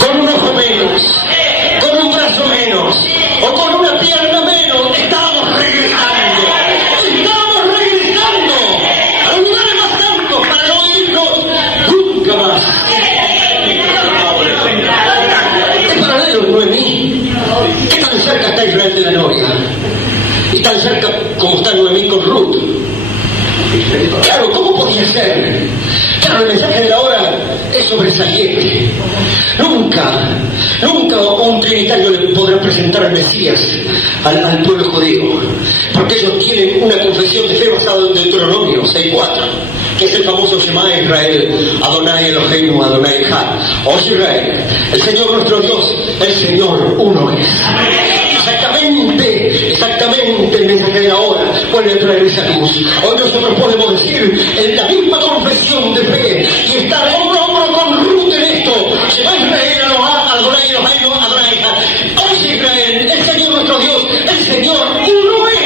con un ojo menos, con un brazo menos, o con una pierna menos, estamos regresando. Estamos regresando a los lugares más santos para no irnos nunca más. Es paralelo Noemí. ¿Qué tan cerca está Israel de la novia? Y tan cerca como está Noemí con Ruth. Claro, ¿cómo podía ser? Claro, el mensaje de la hora es sobresaliente. Nunca un trinitario le podrá presentar al Mesías al pueblo judío, porque ellos tienen una confesión de fe basada en Deuteronomio 6:4, que es el famoso Shema Israel, Adonai Eloheinu, Adonai Echad. Oye Israel, el Señor nuestro Dios, el Señor uno es. Exactamente el mensaje de la hora vuelve a traer esa luz. Hoy nosotros podemos decir en la misma confesión de fe y estar hombro a hombro con Ruth en esto. Shema Israel, Adonai Eloheinu, Adonai Echad. Oye Israel, el Señor nuestro Dios, el Señor uno es.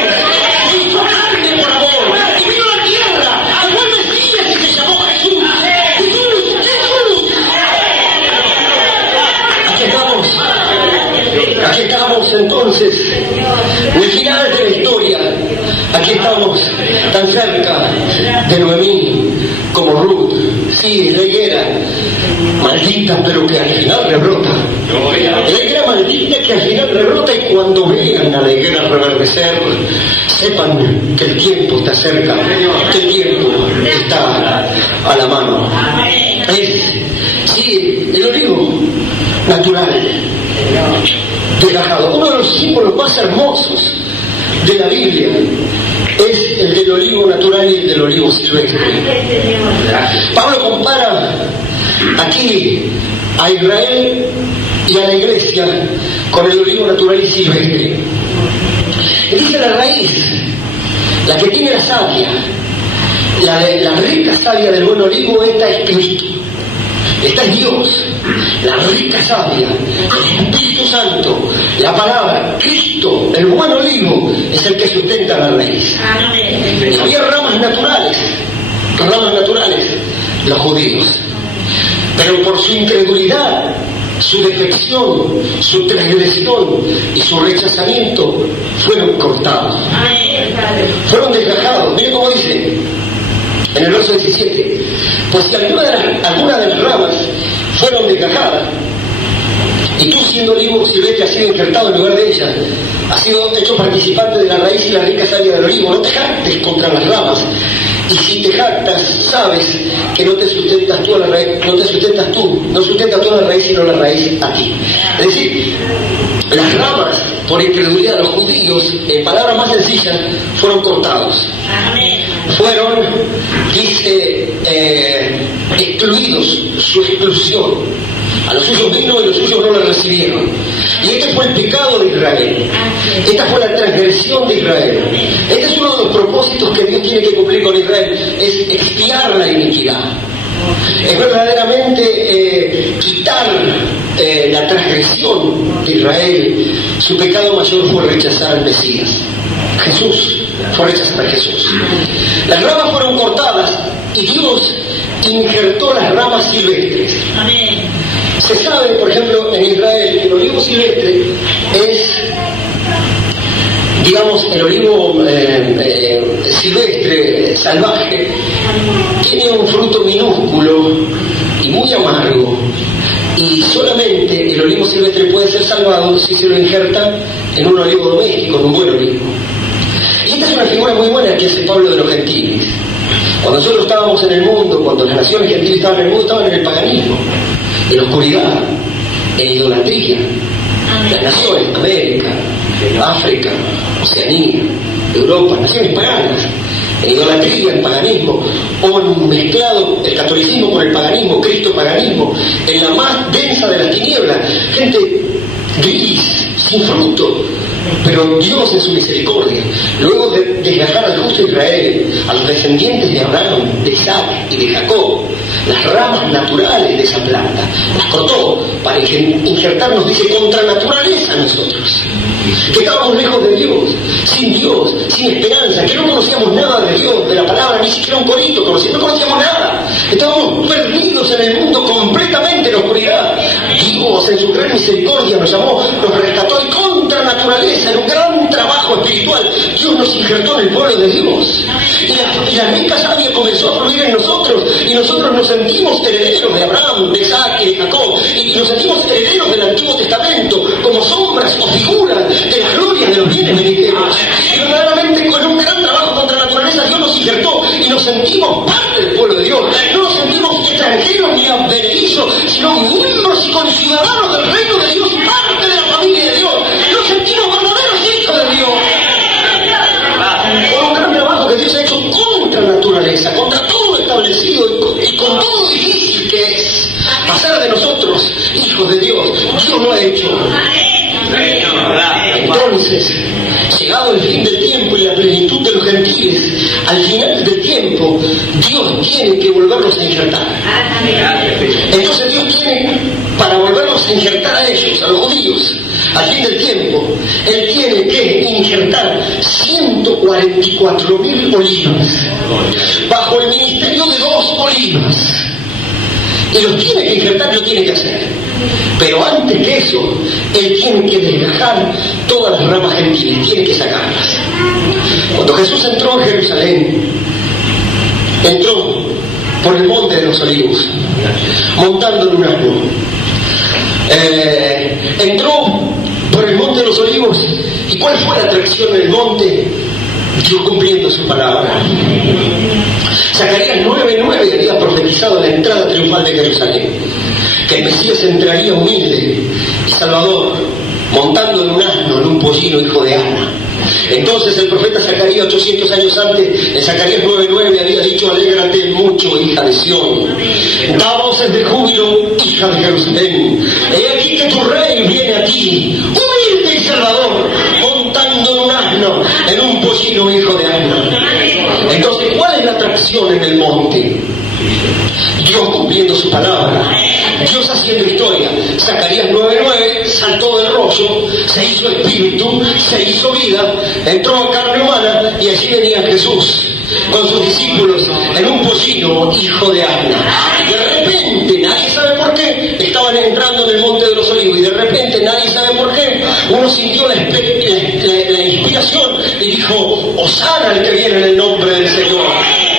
Y hizo carne por amor y vino a la tierra al buen Mesías y se llamó Jesús. Jesús. Aquí estamos entonces, en el final de la historia. Aquí estamos tan cerca de Noemí como Ruth. Sí, la higuera maldita, pero que al final rebrota. La higuera maldita que al final rebrota, y cuando vean a la higuera reverdecer, sepan que el tiempo está cerca, que el tiempo está a la mano. Sí, el olivo natural, desgajado. Uno de los símbolos más hermosos de la Biblia es el del olivo natural y el del olivo silvestre. Pablo compara aquí a Israel y a la iglesia con el olivo natural y silvestre. Y dice: la raíz, la que tiene la savia, la rica savia del buen olivo, esta es Cristo. Esta es Dios, la rica savia, el Espíritu Santo, la palabra, Cristo, el buen olivo, es el que sustenta la raíz. Y había ramas naturales, los judíos. Pero por su incredulidad, su defección, su transgresión y su rechazamiento, fueron cortados. Fueron desgajados. Miren cómo dice en el verso 17: pues si alguna de las ramas fueron desgajadas, y tú, siendo olivo silvestre, has sido injertado en lugar de ellas, has sido hecho participante de la raíz y la rica savia del olivo, no te jactes contra las ramas. Y si te jactas, sabes que no sustentas tú a la raíz, sino la raíz a ti. Es decir, las ramas, por incredulidad de los judíos, en palabras más sencillas, fueron cortados. Fueron, dice, excluidos, su exclusión. A los suyos vino y los suyos no la recibieron. Y este fue el pecado de Israel. Esta fue la transgresión de Israel. Este es uno de los propósitos que Dios tiene que cumplir con Israel: es expiar la iniquidad. Es verdaderamente quitar la transgresión de Israel. Su pecado mayor fue rechazar al Mesías. Jesús fue rechazar a Jesús. Las ramas fueron cortadas y Dios injertó las ramas silvestres. Se sabe, por ejemplo, en Israel, que el olivo silvestre es, digamos, el olivo silvestre, salvaje, tiene un fruto minúsculo, muy amargo, y solamente el olivo silvestre puede ser salvado si se lo injerta en un olivo doméstico, en un buen olivo. Y esta es una figura muy buena que hace Pablo de los gentiles. Cuando nosotros estábamos en el mundo, cuando las naciones gentiles estaban en el mundo, estaban en el paganismo, en la oscuridad, en la idolatría. Las naciones, América, África, Oceanía, Europa, naciones paganas, en idolatría, en paganismo, o mezclado el catolicismo con el paganismo, cristo-paganismo, en la más densa de las tinieblas, gente gris, sin fruto. Pero Dios en su misericordia, luego de desgajar al justo Israel, a los descendientes de Abraham, de Isaac y de Jacob, las ramas naturales de esa planta, las cortó para injertarnos, dice, contra naturaleza a nosotros, que estábamos lejos de Dios, sin esperanza, que no conocíamos nada de Dios, de la palabra, ni siquiera un corito, no conocíamos nada, estábamos perdidos en el mundo completamente en la oscuridad. Dios en su gran misericordia nos llamó, nos rescató y contra naturaleza, en un gran trabajo espiritual, Dios nos injertó en el pueblo de Dios, y la rica savia comenzó a fluir en nosotros, y nosotros nos sentimos herederos de Abraham, de Isaac y de Jacob, y nos sentimos herederos del Antiguo Testamento, como sombras o figuras de la gloria de los bienes venideros. Y verdaderamente con un gran trabajo contra la naturaleza Dios nos injertó y nos sentimos parte del pueblo de Dios. No nos sentimos extranjeros ni advenedizos, sino miembros y conciudadanos del reino de Dios y parte de la familia de Dios. Nos sentimos verdaderos hijos de Dios. Con un gran trabajo que Dios ha hecho contra la naturaleza, contra todo lo establecido y con todo lo difícil que es hacer de nosotros hijos de Dios. Dios lo ha hecho. Entonces, llegado el fin del tiempo y la plenitud de los gentiles, al final del tiempo, Dios tiene que volverlos a injertar. Entonces Dios tiene, para volverlos a injertar a ellos, a los judíos, al fin del tiempo, Él tiene que injertar 144.000 olivas, bajo el ministerio de 2 olivas. Y los tiene que injertar, lo tiene que hacer. Pero antes que eso, Él tiene que desgajar todas las ramas gentiles, tiene que sacarlas. Cuando Jesús entró en Jerusalén, entró por el monte de los Olivos, montando en un asno. Entró por el monte de los Olivos, ¿y cuál fue la atracción del monte? Dios cumpliendo su palabra. Zacarías 9:9 había profetizado la entrada triunfal de Jerusalén, que el Mesías entraría humilde y salvador, montando en un asno, en un pollino, hijo de Ana. Entonces el profeta Zacarías, 800 años antes, en Zacarías 9:9 había dicho: alégrate mucho, hija de Sión, da voces de júbilo, hija de Jerusalén, he aquí que tu rey viene a ti, humilde y salvador, montando en un asno, en un pollino, hijo de Ana. Entonces, ¿cuál es la atracción en el monte? Dios cumpliendo su palabra, Dios haciendo historia. Zacarías 9:9 saltó del rollo, se hizo espíritu, se hizo vida, entró a carne humana, y allí venía Jesús con sus discípulos en un pollino, hijo de Ana. Y de repente, nadie sabe por qué, estaban entrando en el monte de los Olivos, y de repente, nadie sabe por qué, uno sintió la inspiración y dijo: Hosana el que viene en el nombre del Señor.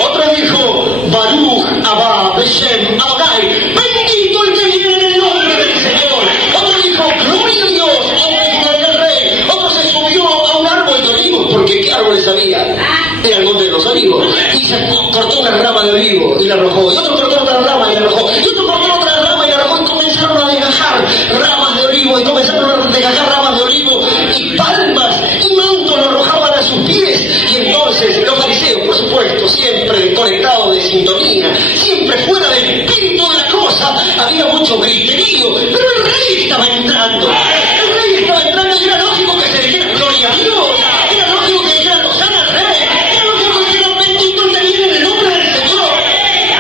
Otro dijo: Baruch Abba Beshem Adonai, bendito el que viene en el nombre del Señor. Otro dijo: gloria a Dios, hombre del rey. Otro se subió a un árbol de olivos, porque ¿qué árboles había? Era el monte de los Olivos, y se cortó una rama de olivo y la arrojó, y otro cortó otra rama y la arrojó, y otro cortó otra rama y la arrojó, y comenzaron a desgajar ramas de olivo, y comenzaron a desgajar ramas de olivo, y palmas y mantos lo arrojaban a sus pies. Y entonces los fariseos, por supuesto, siempre conectados de sintonía, siempre fuera del espíritu de la cosa, había mucho griterío, pero el rey estaba entrando. El rey estaba entrando, y era lógico que se dijera gloria a Dios, era lógico que dijeran hosana al rey, era lógico que dijeran bendito el que viene en el nombre del Señor.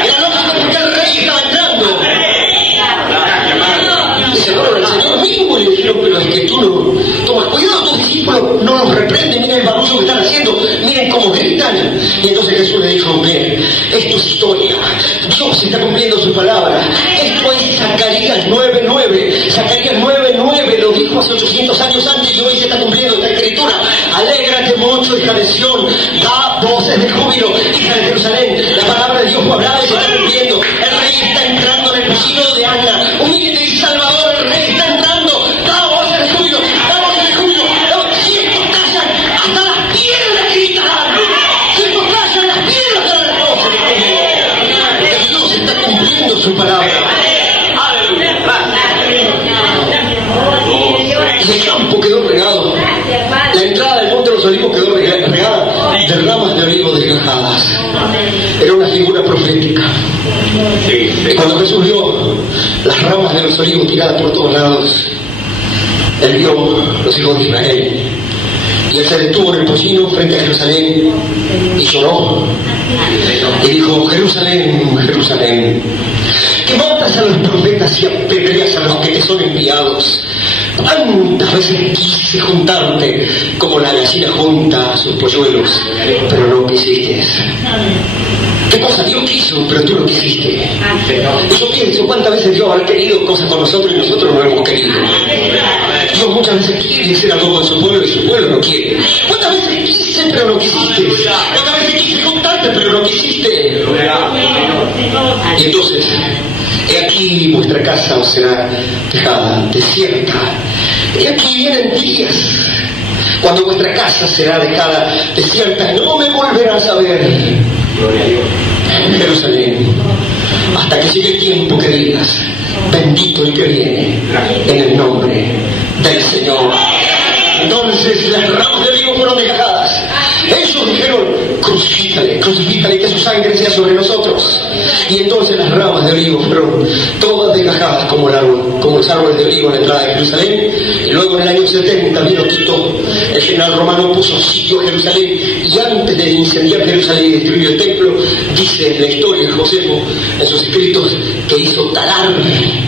Era lógico porque el rey estaba entrando. Y se fueron al Señor mismo y le dijeron: pero es que tú no tomas cuidado, tus discípulos no los reprenden, miren el barullo que están haciendo, miren cómo gritan. Y entonces Jesús le dijo: ven, esto es historia, Dios está cumpliendo su palabra. Esto es Zacarías 9:9. Zacarías 9:9 lo dijo hace 800 años antes, y hoy se está cumpliendo esta escritura. Alégrate mucho, hija de Sión, da voces de júbilo, hija de Jerusalén. La palabra de Dios fue hablada y se está cumpliendo. El rey está entrando en el pollino. su palabra. Y el campo quedó regado. La entrada del monte de los olivos quedó regada de ramas de olivo desgajadas. Era una figura profética. Y cuando Jesús vio las ramas de los olivos tiradas por todos lados, él vio los hijos de Israel. Y él se detuvo en el pollino frente a Jerusalén y lloró. Y dijo: Jerusalén, Jerusalén, que matas a los profetas y apedreas a los que te son enviados. ¿Cuántas veces quise juntarte como la gallina junta a sus polluelos, pero no quisiste? ¿Qué cosa Dios quiso, pero tú no quisiste? Y yo pienso, ¿cuántas veces Dios habrá querido cosas con nosotros y nosotros no hemos querido? Dios muchas veces quiere hacer algo con su pueblo y su pueblo no quiere. ¿Cuántas veces quise, pero no quisiste? ¿Cuántas veces quise juntarte, pero no quisiste? Y entonces, he aquí vuestra casa os será dejada desierta. Y aquí vienen días cuando vuestra casa será dejada desierta y no me volverás a ver. Jerusalén, hasta que llegue el tiempo que digas: bendito el que viene en el nombre del Señor. Entonces las ramas de olivo fueron desgajadas. Ellos dijeron: crucifícale, crucifícale, que su sangre sea sobre nosotros. Y entonces las ramas de olivo fueron todas desgajadas como los árboles de olivo en la entrada de Jerusalén. Y luego en el año 70 vino Tito, el general romano, puso sitio a Jerusalén, y antes de incendiar Jerusalén y destruir el templo, dice la historia de Josefo en sus escritos que hizo talar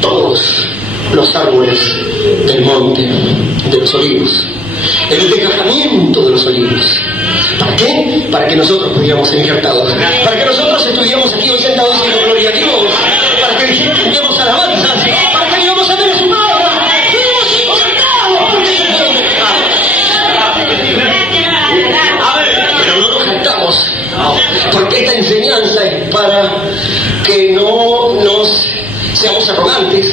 todos los árboles del monte de los olivos, el desgajamiento de los olivos. ¿Para qué? Para que nosotros pudiéramos ser injertados, para que nosotros estuviéramos aquí hoy sentados diciendo gloria a Dios, para que dijéramos alabanzas, para que íbamos a ver su palabra, fuimos injertados porque se fueron dejados. Pero no nos jactamos, porque esta enseñanza es para que no nos seamos arrogantes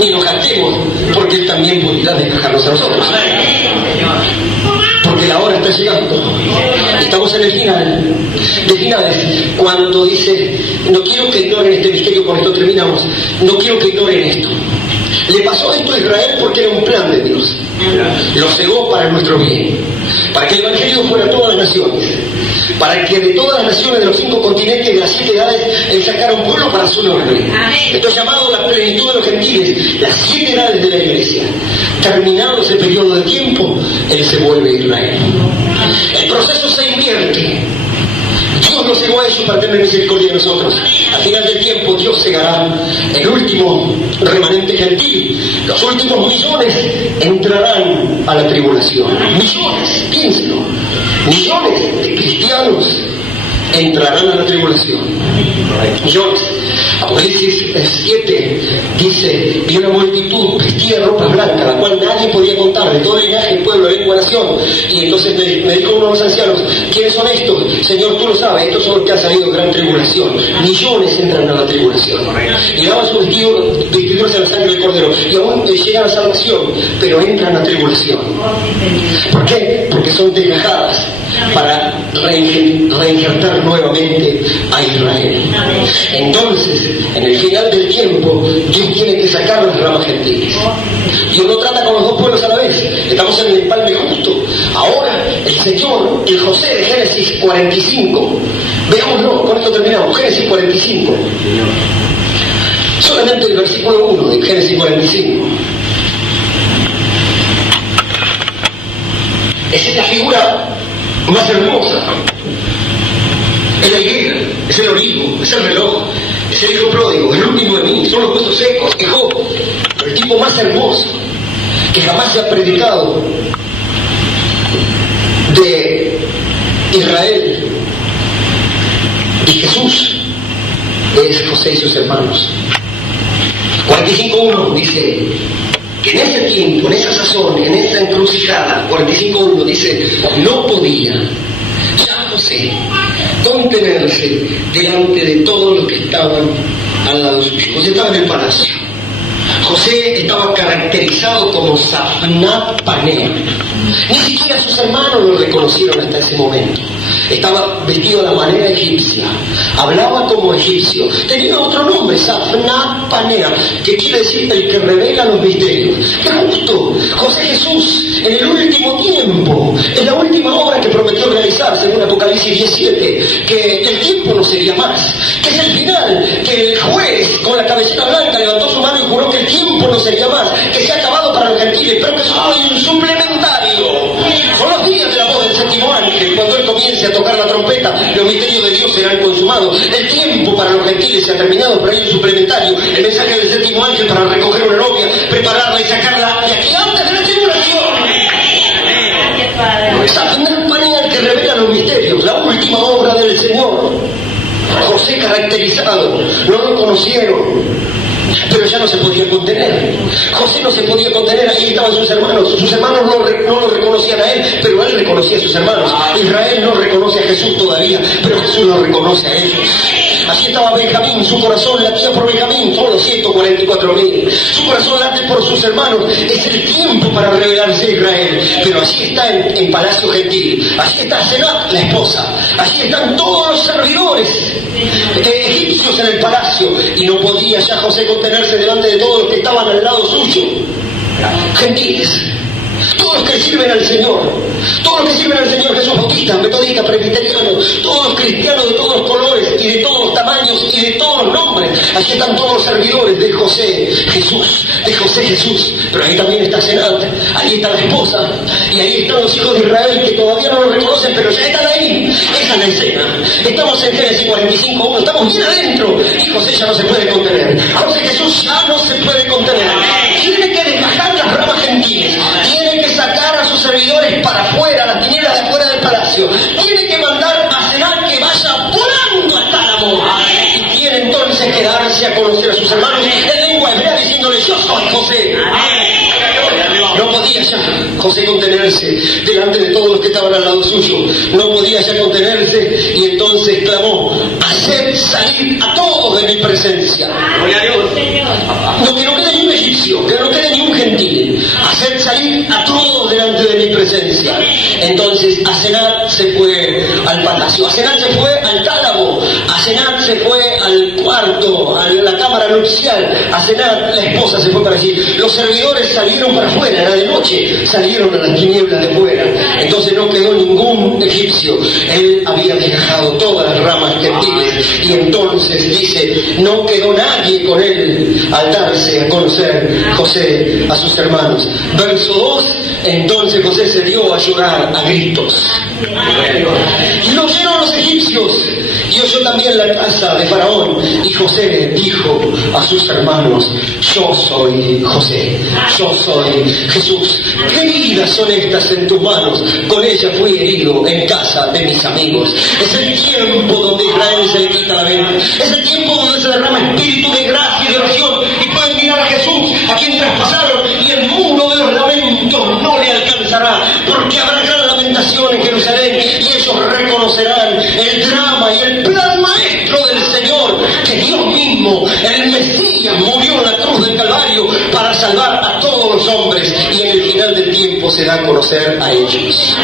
ni nos jactemos, porque Él también podrá desgajarnos a nosotros. Porque la hora está llegando. Estamos en el final de finales, cuando dice: no quiero que ignoren este misterio, con esto terminamos. No quiero que ignoren esto. Le pasó esto a Israel porque era un plan de Dios. Lo cegó para nuestro bien, para que el Evangelio fuera a todas las naciones, para que de todas las naciones de los 5 continentes y de las 7 edades Él sacara un pueblo para su nombre. Esto es llamado la plenitud de los gentiles, las 7 edades de la iglesia. Terminado ese periodo de tiempo, Él se vuelve Israel. El proceso se invierte. Dios nos cegó a ellos para tener misericordia de nosotros. Al final del tiempo Dios cegará el último remanente gentil. Los últimos millones entrarán a la tribulación. Millones, piénselo. Millones de cristianos entrarán a la tribulación. Millones. Apocalipsis 7 dice: vi una multitud vestida de ropas blancas, la cual nadie podía contar, de todo linaje, pueblo, lengua, nación. Y entonces me dijo uno de los ancianos: ¿quiénes son estos? Señor, tú lo sabes, estos son los que han salido de gran tribulación. Millones entran a la tribulación. Y daban sus vestiduras a la sangre del Cordero. Y aún llegan a la salvación, pero entran a tribulación. ¿Por qué? Porque son desgajadas para reinjertar nuevamente a Israel. Entonces, en el final del tiempo, Dios tiene que sacar las ramas gentiles. Dios no trata con los dos pueblos a la vez. Estamos en el empalme justo. Ahora, el Señor, el José de Génesis 45, veámoslo, con esto terminamos. Génesis 45. Solamente el versículo 1 de Génesis 45. Es la figura más hermosa. Es la higuera, es el olivo, es el reloj, es el hijo pródigo, el último de mí, son los huesos secos, es Job, el tipo más hermoso que jamás se ha predicado de Israel. Y Jesús es José y sus hermanos. 45.1 dice que en ese tiempo, en esa sazón, en esa encrucijada, 45.1 dice: no podía ya José contenerse delante de todos los que estaban al lado suyo. José estaba en el palacio. José estaba caracterizado como Safnat Panea. Ni siquiera sus hermanos lo reconocieron hasta ese momento. estaba vestido a la manera egipcia, hablaba como egipcio, tenía otro nombre, Safnat Panea, que quiere decir el que revela los misterios. Es justo José Jesús en el último tiempo, en la última obra que prometió realizar según Apocalipsis 17, que el tiempo no sería más, que es el final, que el juez con la cabecita blanca levantó su mano y juró que el tiempo no sería más, que se ha acabado para los gentiles, pero que solo hay un suplementario. Son los días de la voz del séptimo ángel, cuando él comience a tocar la trompeta, los misterios de Dios serán consumados. El tiempo para los gentiles se ha terminado, pero hay un suplementario, el mensaje del séptimo ángel para recoger una novia, prepararla y sacarla de aquí antes de la tribulación. Safnat Panea, el que revela los misterios, la última obra del Señor. José caracterizado, no lo conocieron, pero ya no se podía contener. José no se podía contener, ahí estaban sus hermanos no lo reconocían a él, pero él reconocía a sus hermanos. Israel no reconoce a Jesús todavía, pero Jesús lo reconoce a ellos. Allí estaba Benjamín, su corazón latía por Benjamín, solo 144.000. Su corazón late por sus hermanos. Es el tiempo para revelarse a Israel. Pero allí está en Palacio Gentil. Allí está Senat, la esposa. Allí están todos los servidores egipcios en el palacio. Y no podía ya José contenerse delante de todos los que estaban al lado suyo. Gentiles. Todos los que sirven al Señor, todos los que sirven al Señor, Jesús Bautista, metodista, presbiteriano, todos los cristianos de todos los colores y de todos los tamaños y de todos los nombres. Allí están todos los servidores de José Jesús, pero ahí también está Senat, ahí está la esposa, y ahí están los hijos de Israel que todavía no lo reconocen, pero ya están ahí. Esa es la escena. Estamos en Génesis 45:1, estamos bien adentro, y José ya no se puede contener. José Jesús ya no se puede contener. Tiene que desgajar las ramas gentiles, tiene que sacar a sus servidores para afuera, a las tinieblas de afuera del palacio. Tiene que mandar a Senat que vaya volando al tálamo. Y tiene entonces que darse a conocer a sus hermanos en lengua hebrea diciéndoles: yo soy José. No podía ya José contenerse delante de todos los que estaban al lado suyo. No podía ya contenerse y entonces clamó: haced salir a todos de mi presencia. No, que no quede ni un egipcio, que no quede ni un gentil. Haced salir a todos delante de mi presencia. Entonces Asenat se fue al palacio, Asenat se fue al tálamo, Asenat se fue al cuarto, a la cámara nupcial. Asenat, la esposa, se fue para allí. Los servidores salieron para afuera, era de noche, salieron a las tinieblas de afuera. Entonces no quedó ningún egipcio. Él había dejado todas las ramas gentiles y entonces dice: no quedó nadie con él al darse a conocer José a sus hermanos. Verso 2: entonces José se dio a llorar a gritos. Y lo oyeron los egipcios, y oyó también la casa de Faraón. Y José dijo a sus hermanos: yo soy José, yo soy Jesús. ¿Qué heridas son estas en tus manos? Con ella fui herido en casa de mis amigos. Es el tiempo donde Israel se le quita la venda. Es el tiempo donde se derrama espíritu de gracia y de oración. Y pueden mirar a Jesús, a quien traspasaron, y el muro de los lamentos no le alcanzará, porque habrá gran lamentación en Jerusalén, y ellos reconocerán el drama y el plan maestro del Señor, que Dios mismo, el Mesías, murió en la cruz del Calvario para salvar a todos los hombres, y en el final del tiempo se da a conocer a ellos.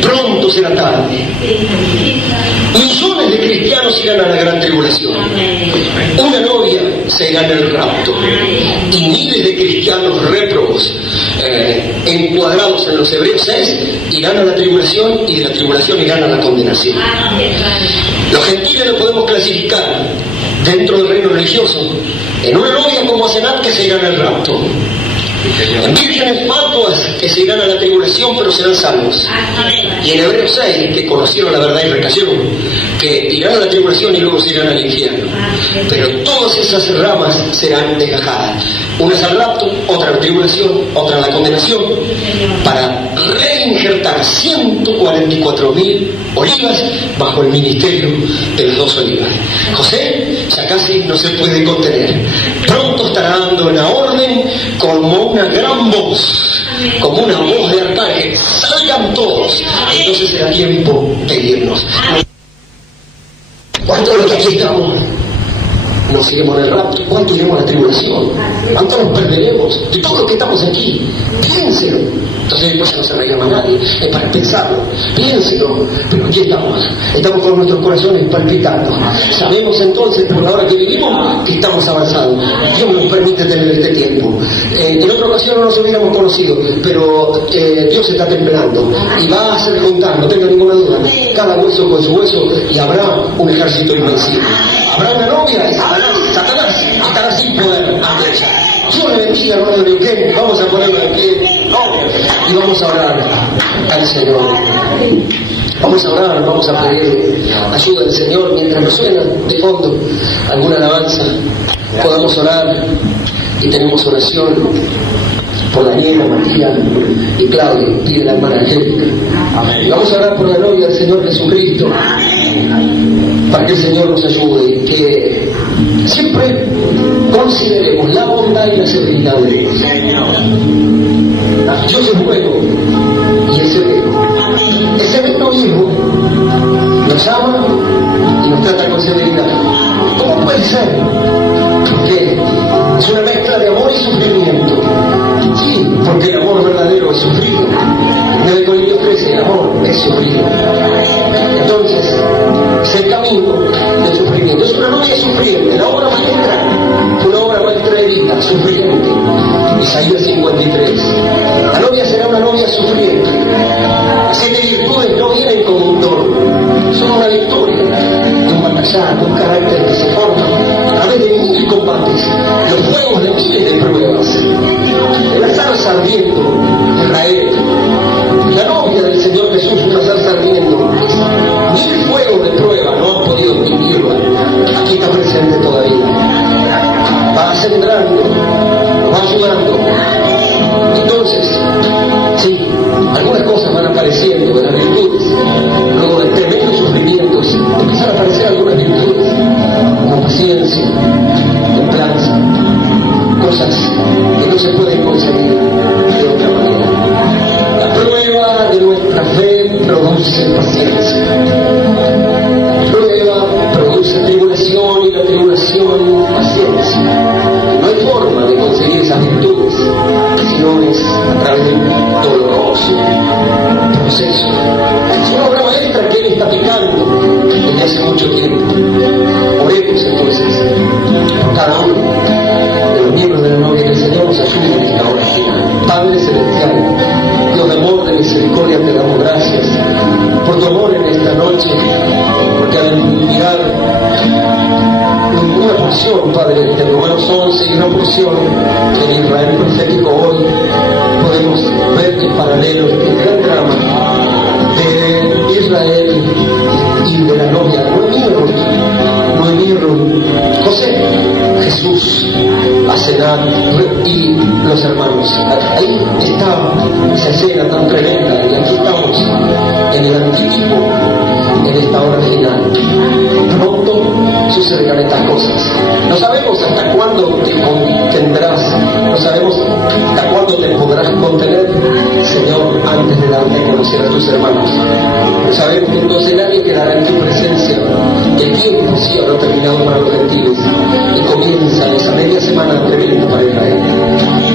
Pronto será tarde. Millones de cristianos irán a la gran tribulación. Una novia se irá en el rapto. Y miles de cristianos réprobos, encuadrados en los Hebreos 6, irán a la tribulación, y de la tribulación irán a la condenación. Los gentiles lo podemos clasificar dentro del reino religioso en una novia como Asenat, que se irán al rapto, en vírgenes fatuas que se irán a la tribulación pero serán salvos, y en Hebreos 6, que conocieron la verdad y recayeron, que irán a la tribulación y luego se irán al infierno. Pero todas esas ramas serán desgajadas, unas al rapto, otra a la tribulación, otra a la condenación, para reinjertar 144.000 olivas bajo el ministerio de las 2 olivas. José ya casi no se puede contener. Pronto estará dando una orden como una gran voz, como una voz de arcángel: salgan todos. Entonces será tiempo de irnos. ¿Cuántos de los que aquí estamos nos iremos en el rapto? ¿Cuánto iremos a la tribulación? ¿Cuánto nos perderemos? De todos los que estamos aquí, piénselo. Entonces después ya no se reía más nadie, es para pensarlo, piénselo. Pero aquí estamos con nuestros corazones palpitando. Sabemos entonces, por la hora que vivimos, que estamos avanzando. Dios nos permite tener este tiempo. En otra ocasión no nos hubiéramos conocido, pero Dios está templando y va a hacer contar, no tenga ninguna duda, cada hueso con su hueso, y habrá un ejército invencible. Habrá una novia y Satanás estará sin poder ante ella. Dios le bendiga, hermano de Neuquén. Vamos a ponerlo de pie y vamos a orar al Señor. Vamos a orar, vamos a pedir ayuda al Señor mientras nos suena de fondo alguna alabanza. Podamos orar y tenemos oración por Daniela, Matías y Claudia, pide la hermana Angélica. Vamos a orar por la novia del Señor Jesucristo, para que el Señor nos ayude y que siempre consideremos la bondad y la severidad de Dios. Dios es bueno y es severo. Es severo hijo, nos ama y nos trata con severidad. ¿Cómo puede ser? Porque es una mezcla de amor y sufrimiento. Sí, porque el amor verdadero es sufrido. En 9 Corintios 13, el amor es sufrido. Entonces, es el camino del sufrimiento. Es una novia sufriente. La obra maestra fue una obra maestra de vida, sufriente. Isaías 53. La novia será una novia sufriente. 7 virtudes no vienen como un don, son una victoria de un batallar, de un carácter que se forma a través de mil combates, los fuegos de miles de pruebas. El zarza ardiendo, Israel. La novia del Señor Jesús, una zarza ardiendo. Mil fuegos de prueba no han podido extinguirla. Aquí está presente todavía. Va sembrando, va ayudando. Entonces, sí, algunas cosas van apareciendo de las virtudes. Luego de tremendos sufrimientos, empiezan a aparecer algunas virtudes, como paciencia, templanza, cosas que no se pueden conseguir de otra manera. La prueba de nuestra fe produce paciencia. La prueba produce tribulación y la tribulación paciencia. No hay forma de conseguir esas virtudes si no es a través de un doloroso proceso. Es una obra maestra que Él está aplicando desde hace mucho tiempo. Oremos entonces por cada uno de los miembros de la novia, que el Señor nos ayude en esta hora final. Padre Celestial, Dios de amor, de misericordia, te damos gracias por tu amor en esta noche, porque al mirar una porción, Padre, de Romanos 11 y una porción del Israel profético hoy, podemos ver en paralelo este gran drama de Israel y de la novia Noemí, José, Jesús, Asenat y los hermanos. Ahí está esa escena tan tremenda, y aquí estamos en el anticipo, en esta hora final. Pronto sucederán estas cosas. No sabemos hasta cuándo te contendrás, no sabemos hasta cuándo te podrás contener, Señor, antes de darte a conocer a tus hermanos. No sabemos que entonces nadie quedará en tu presencia. El tiempo sí habrá terminado para los gentiles y comienza esa media semana tremenda para Israel.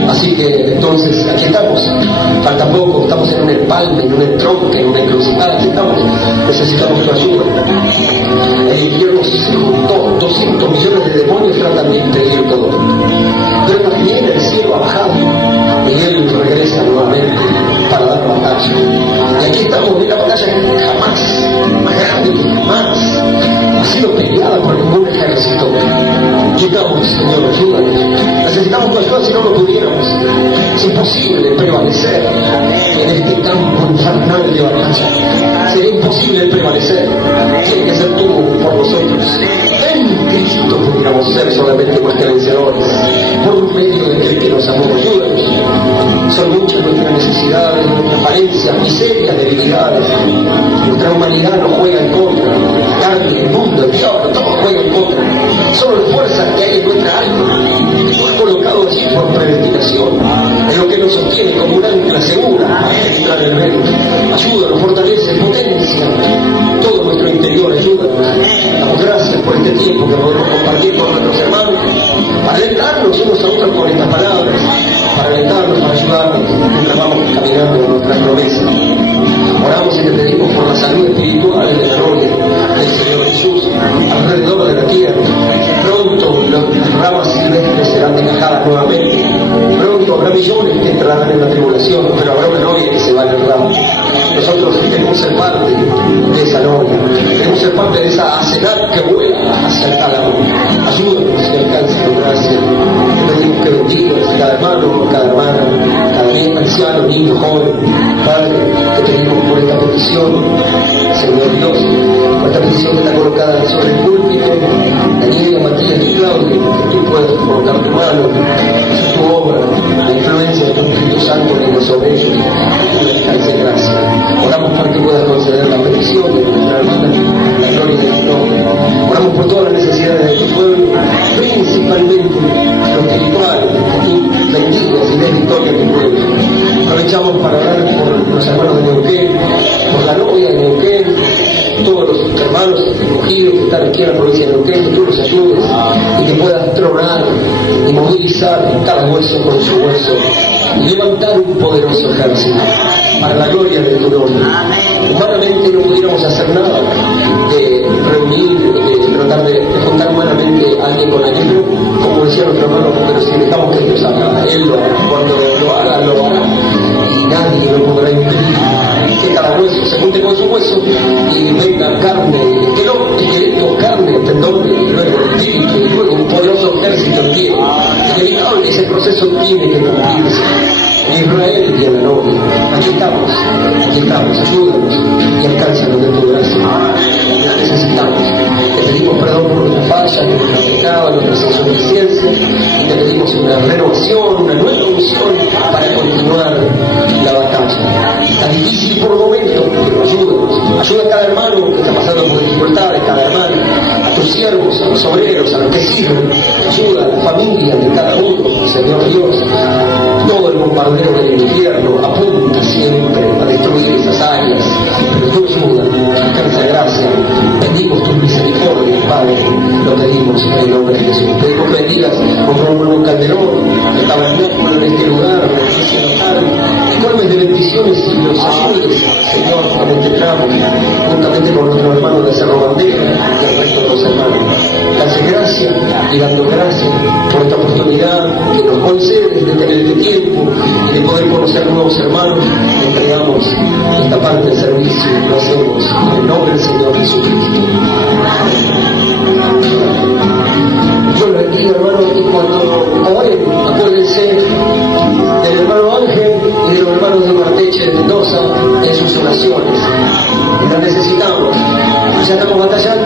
Así que entonces aquí estamos, falta poco, estamos en un empalme, en un entronque, en una encrucijada, aquí estamos, necesitamos tu ayuda. El infierno se juntó, 200 millones de demonios tratan de impedir todo, pero también el cielo ha bajado y Él regresa nuevamente para dar batalla. Y aquí estamos en una batalla que jamás, más grande que jamás, ha sido peleada por ningún ejército. Necesitamos, Señor, ayúdanos. Necesitamos tu ayuda, si no lo pudiéramos. Es imposible prevalecer en este campo infernal de batalla. Sería imposible prevalecer. Tiene que ser tú por nosotros. En Cristo pudiéramos ser solamente más que vencedores. Por medio de aquel que nos amó, ayúdanos. Son muchas nuestras necesidades, nuestras falencias, miserias, debilidades. Nuestra humanidad nos juega en contra. Carne, el mundo, el diablo, todo juega en contra. Son las fuerzas que hay en nuestra alma, que tú has colocado allí por predestinación, es lo que nos sostiene como un ancla segura para entrar en el reino. Ayúdanos, fortalece, potencia todo nuestro interior, ayúdanos. Damos gracias por este tiempo que podemos compartir con nuestros hermanos. alentarnos unos a otros con estas palabras, para alentarnos, para ayudarnos, mientras vamos caminando en nuestras promesas. Oramos y te pedimos por la salud espiritual de la gloria del Señor Jesús alrededor de la tierra. Pronto las ramas silvestres serán desgajadas nuevamente. Pronto habrá millones que entrarán en la tribulación, pero habrá una novia que se va al rapto. Nosotros queremos ser parte de esa novia, queremos ser parte de esa asedad que vuela hacia el cálamo. Ayúdanos y alcance tu gracia. Te pedimos que bendigas a cada hermano, cada hermana, cada anciano, niño, joven. Padre, te pedimos por esta petición, Señor Dios, por esta petición que está colocada sobre el púlpito, Daniela, Matías y Claudio, que tú puedas colocar tu mano, tu obra, la influencia de tu Espíritu Santo venga sobre ellos, y les alcance gracia. Oramos para que puedas conceder la petición de nuestra hermana, la gloria de tu nombre. Oramos por todas las necesidades de tu pueblo, principalmente lo espiritual, que tú bendigas y des victoria a tu pueblo. Aprovechamos para orar por los hermanos de Neuquén, por la novia de Neuquén, todos los hermanos escogidos que están aquí en la provincia de Neuquén, que tú los ayudes y que puedas tronar y movilizar cada hueso con su hueso y levantar un poderoso ejército para la gloria de tu nombre. Humanamente no pudiéramos hacer nada de reunir, de tratar de juntar humanamente a alguien con aquello, como decía nuestro hermano, pero si dejamos que Dios haga, Él lo hará. Cuando lo haga, lo hará. Y nadie lo podrá impedir. Que cada hueso se junte con su hueso y venga carne, esqueleto, carne, tendón, y luego espíritu, y luego un poderoso ejército en pie. Inevitable, ese proceso tiene que cumplirse. Israel y a la novia. Aquí estamos, ayúdanos y alcánzanos de tu gracia. Necesitamos. Te pedimos perdón por nuestras fallas, nuestros pecados, nuestras insuficiencias, y te pedimos una renovación, una nueva unción para continuar la batalla. Está difícil por momentos, pero ayúdanos. Ayuda a cada hermano que está pasando por dificultades, cada hermana, a tus siervos, a los obreros, a los que sirven. Ayuda a la familia de cada uno, Señor Dios. Todo el bombardeo del infierno apunta siempre a destruir esas áreas, pero tú ayuda, alcanza gracia. Pedimos tu misericordia, Padre, lo pedimos en el nombre de Jesús. Pedimos que bendigas con tu hermano Calderón, el tabernáculo en este lugar, en este altar, y colmes de bendiciones y los ayudes, Señor, en este tramo, juntamente con nuestro hermano de Cerro Bandera y el resto de los hermanos. Dase gracia y dando gracias por esta oportunidad que nos concedes de tener este tiempo y de poder conocer nuevos hermanos. Entregamos esta parte del servicio y lo hacemos en el nombre del Señor Jesucristo. Yo les bendiga, hermanos, y cuando oren, acuérdense del hermano Ángel y de los hermanos de Marteche de Mendoza en sus oraciones. Las necesitamos. Ya estamos batallando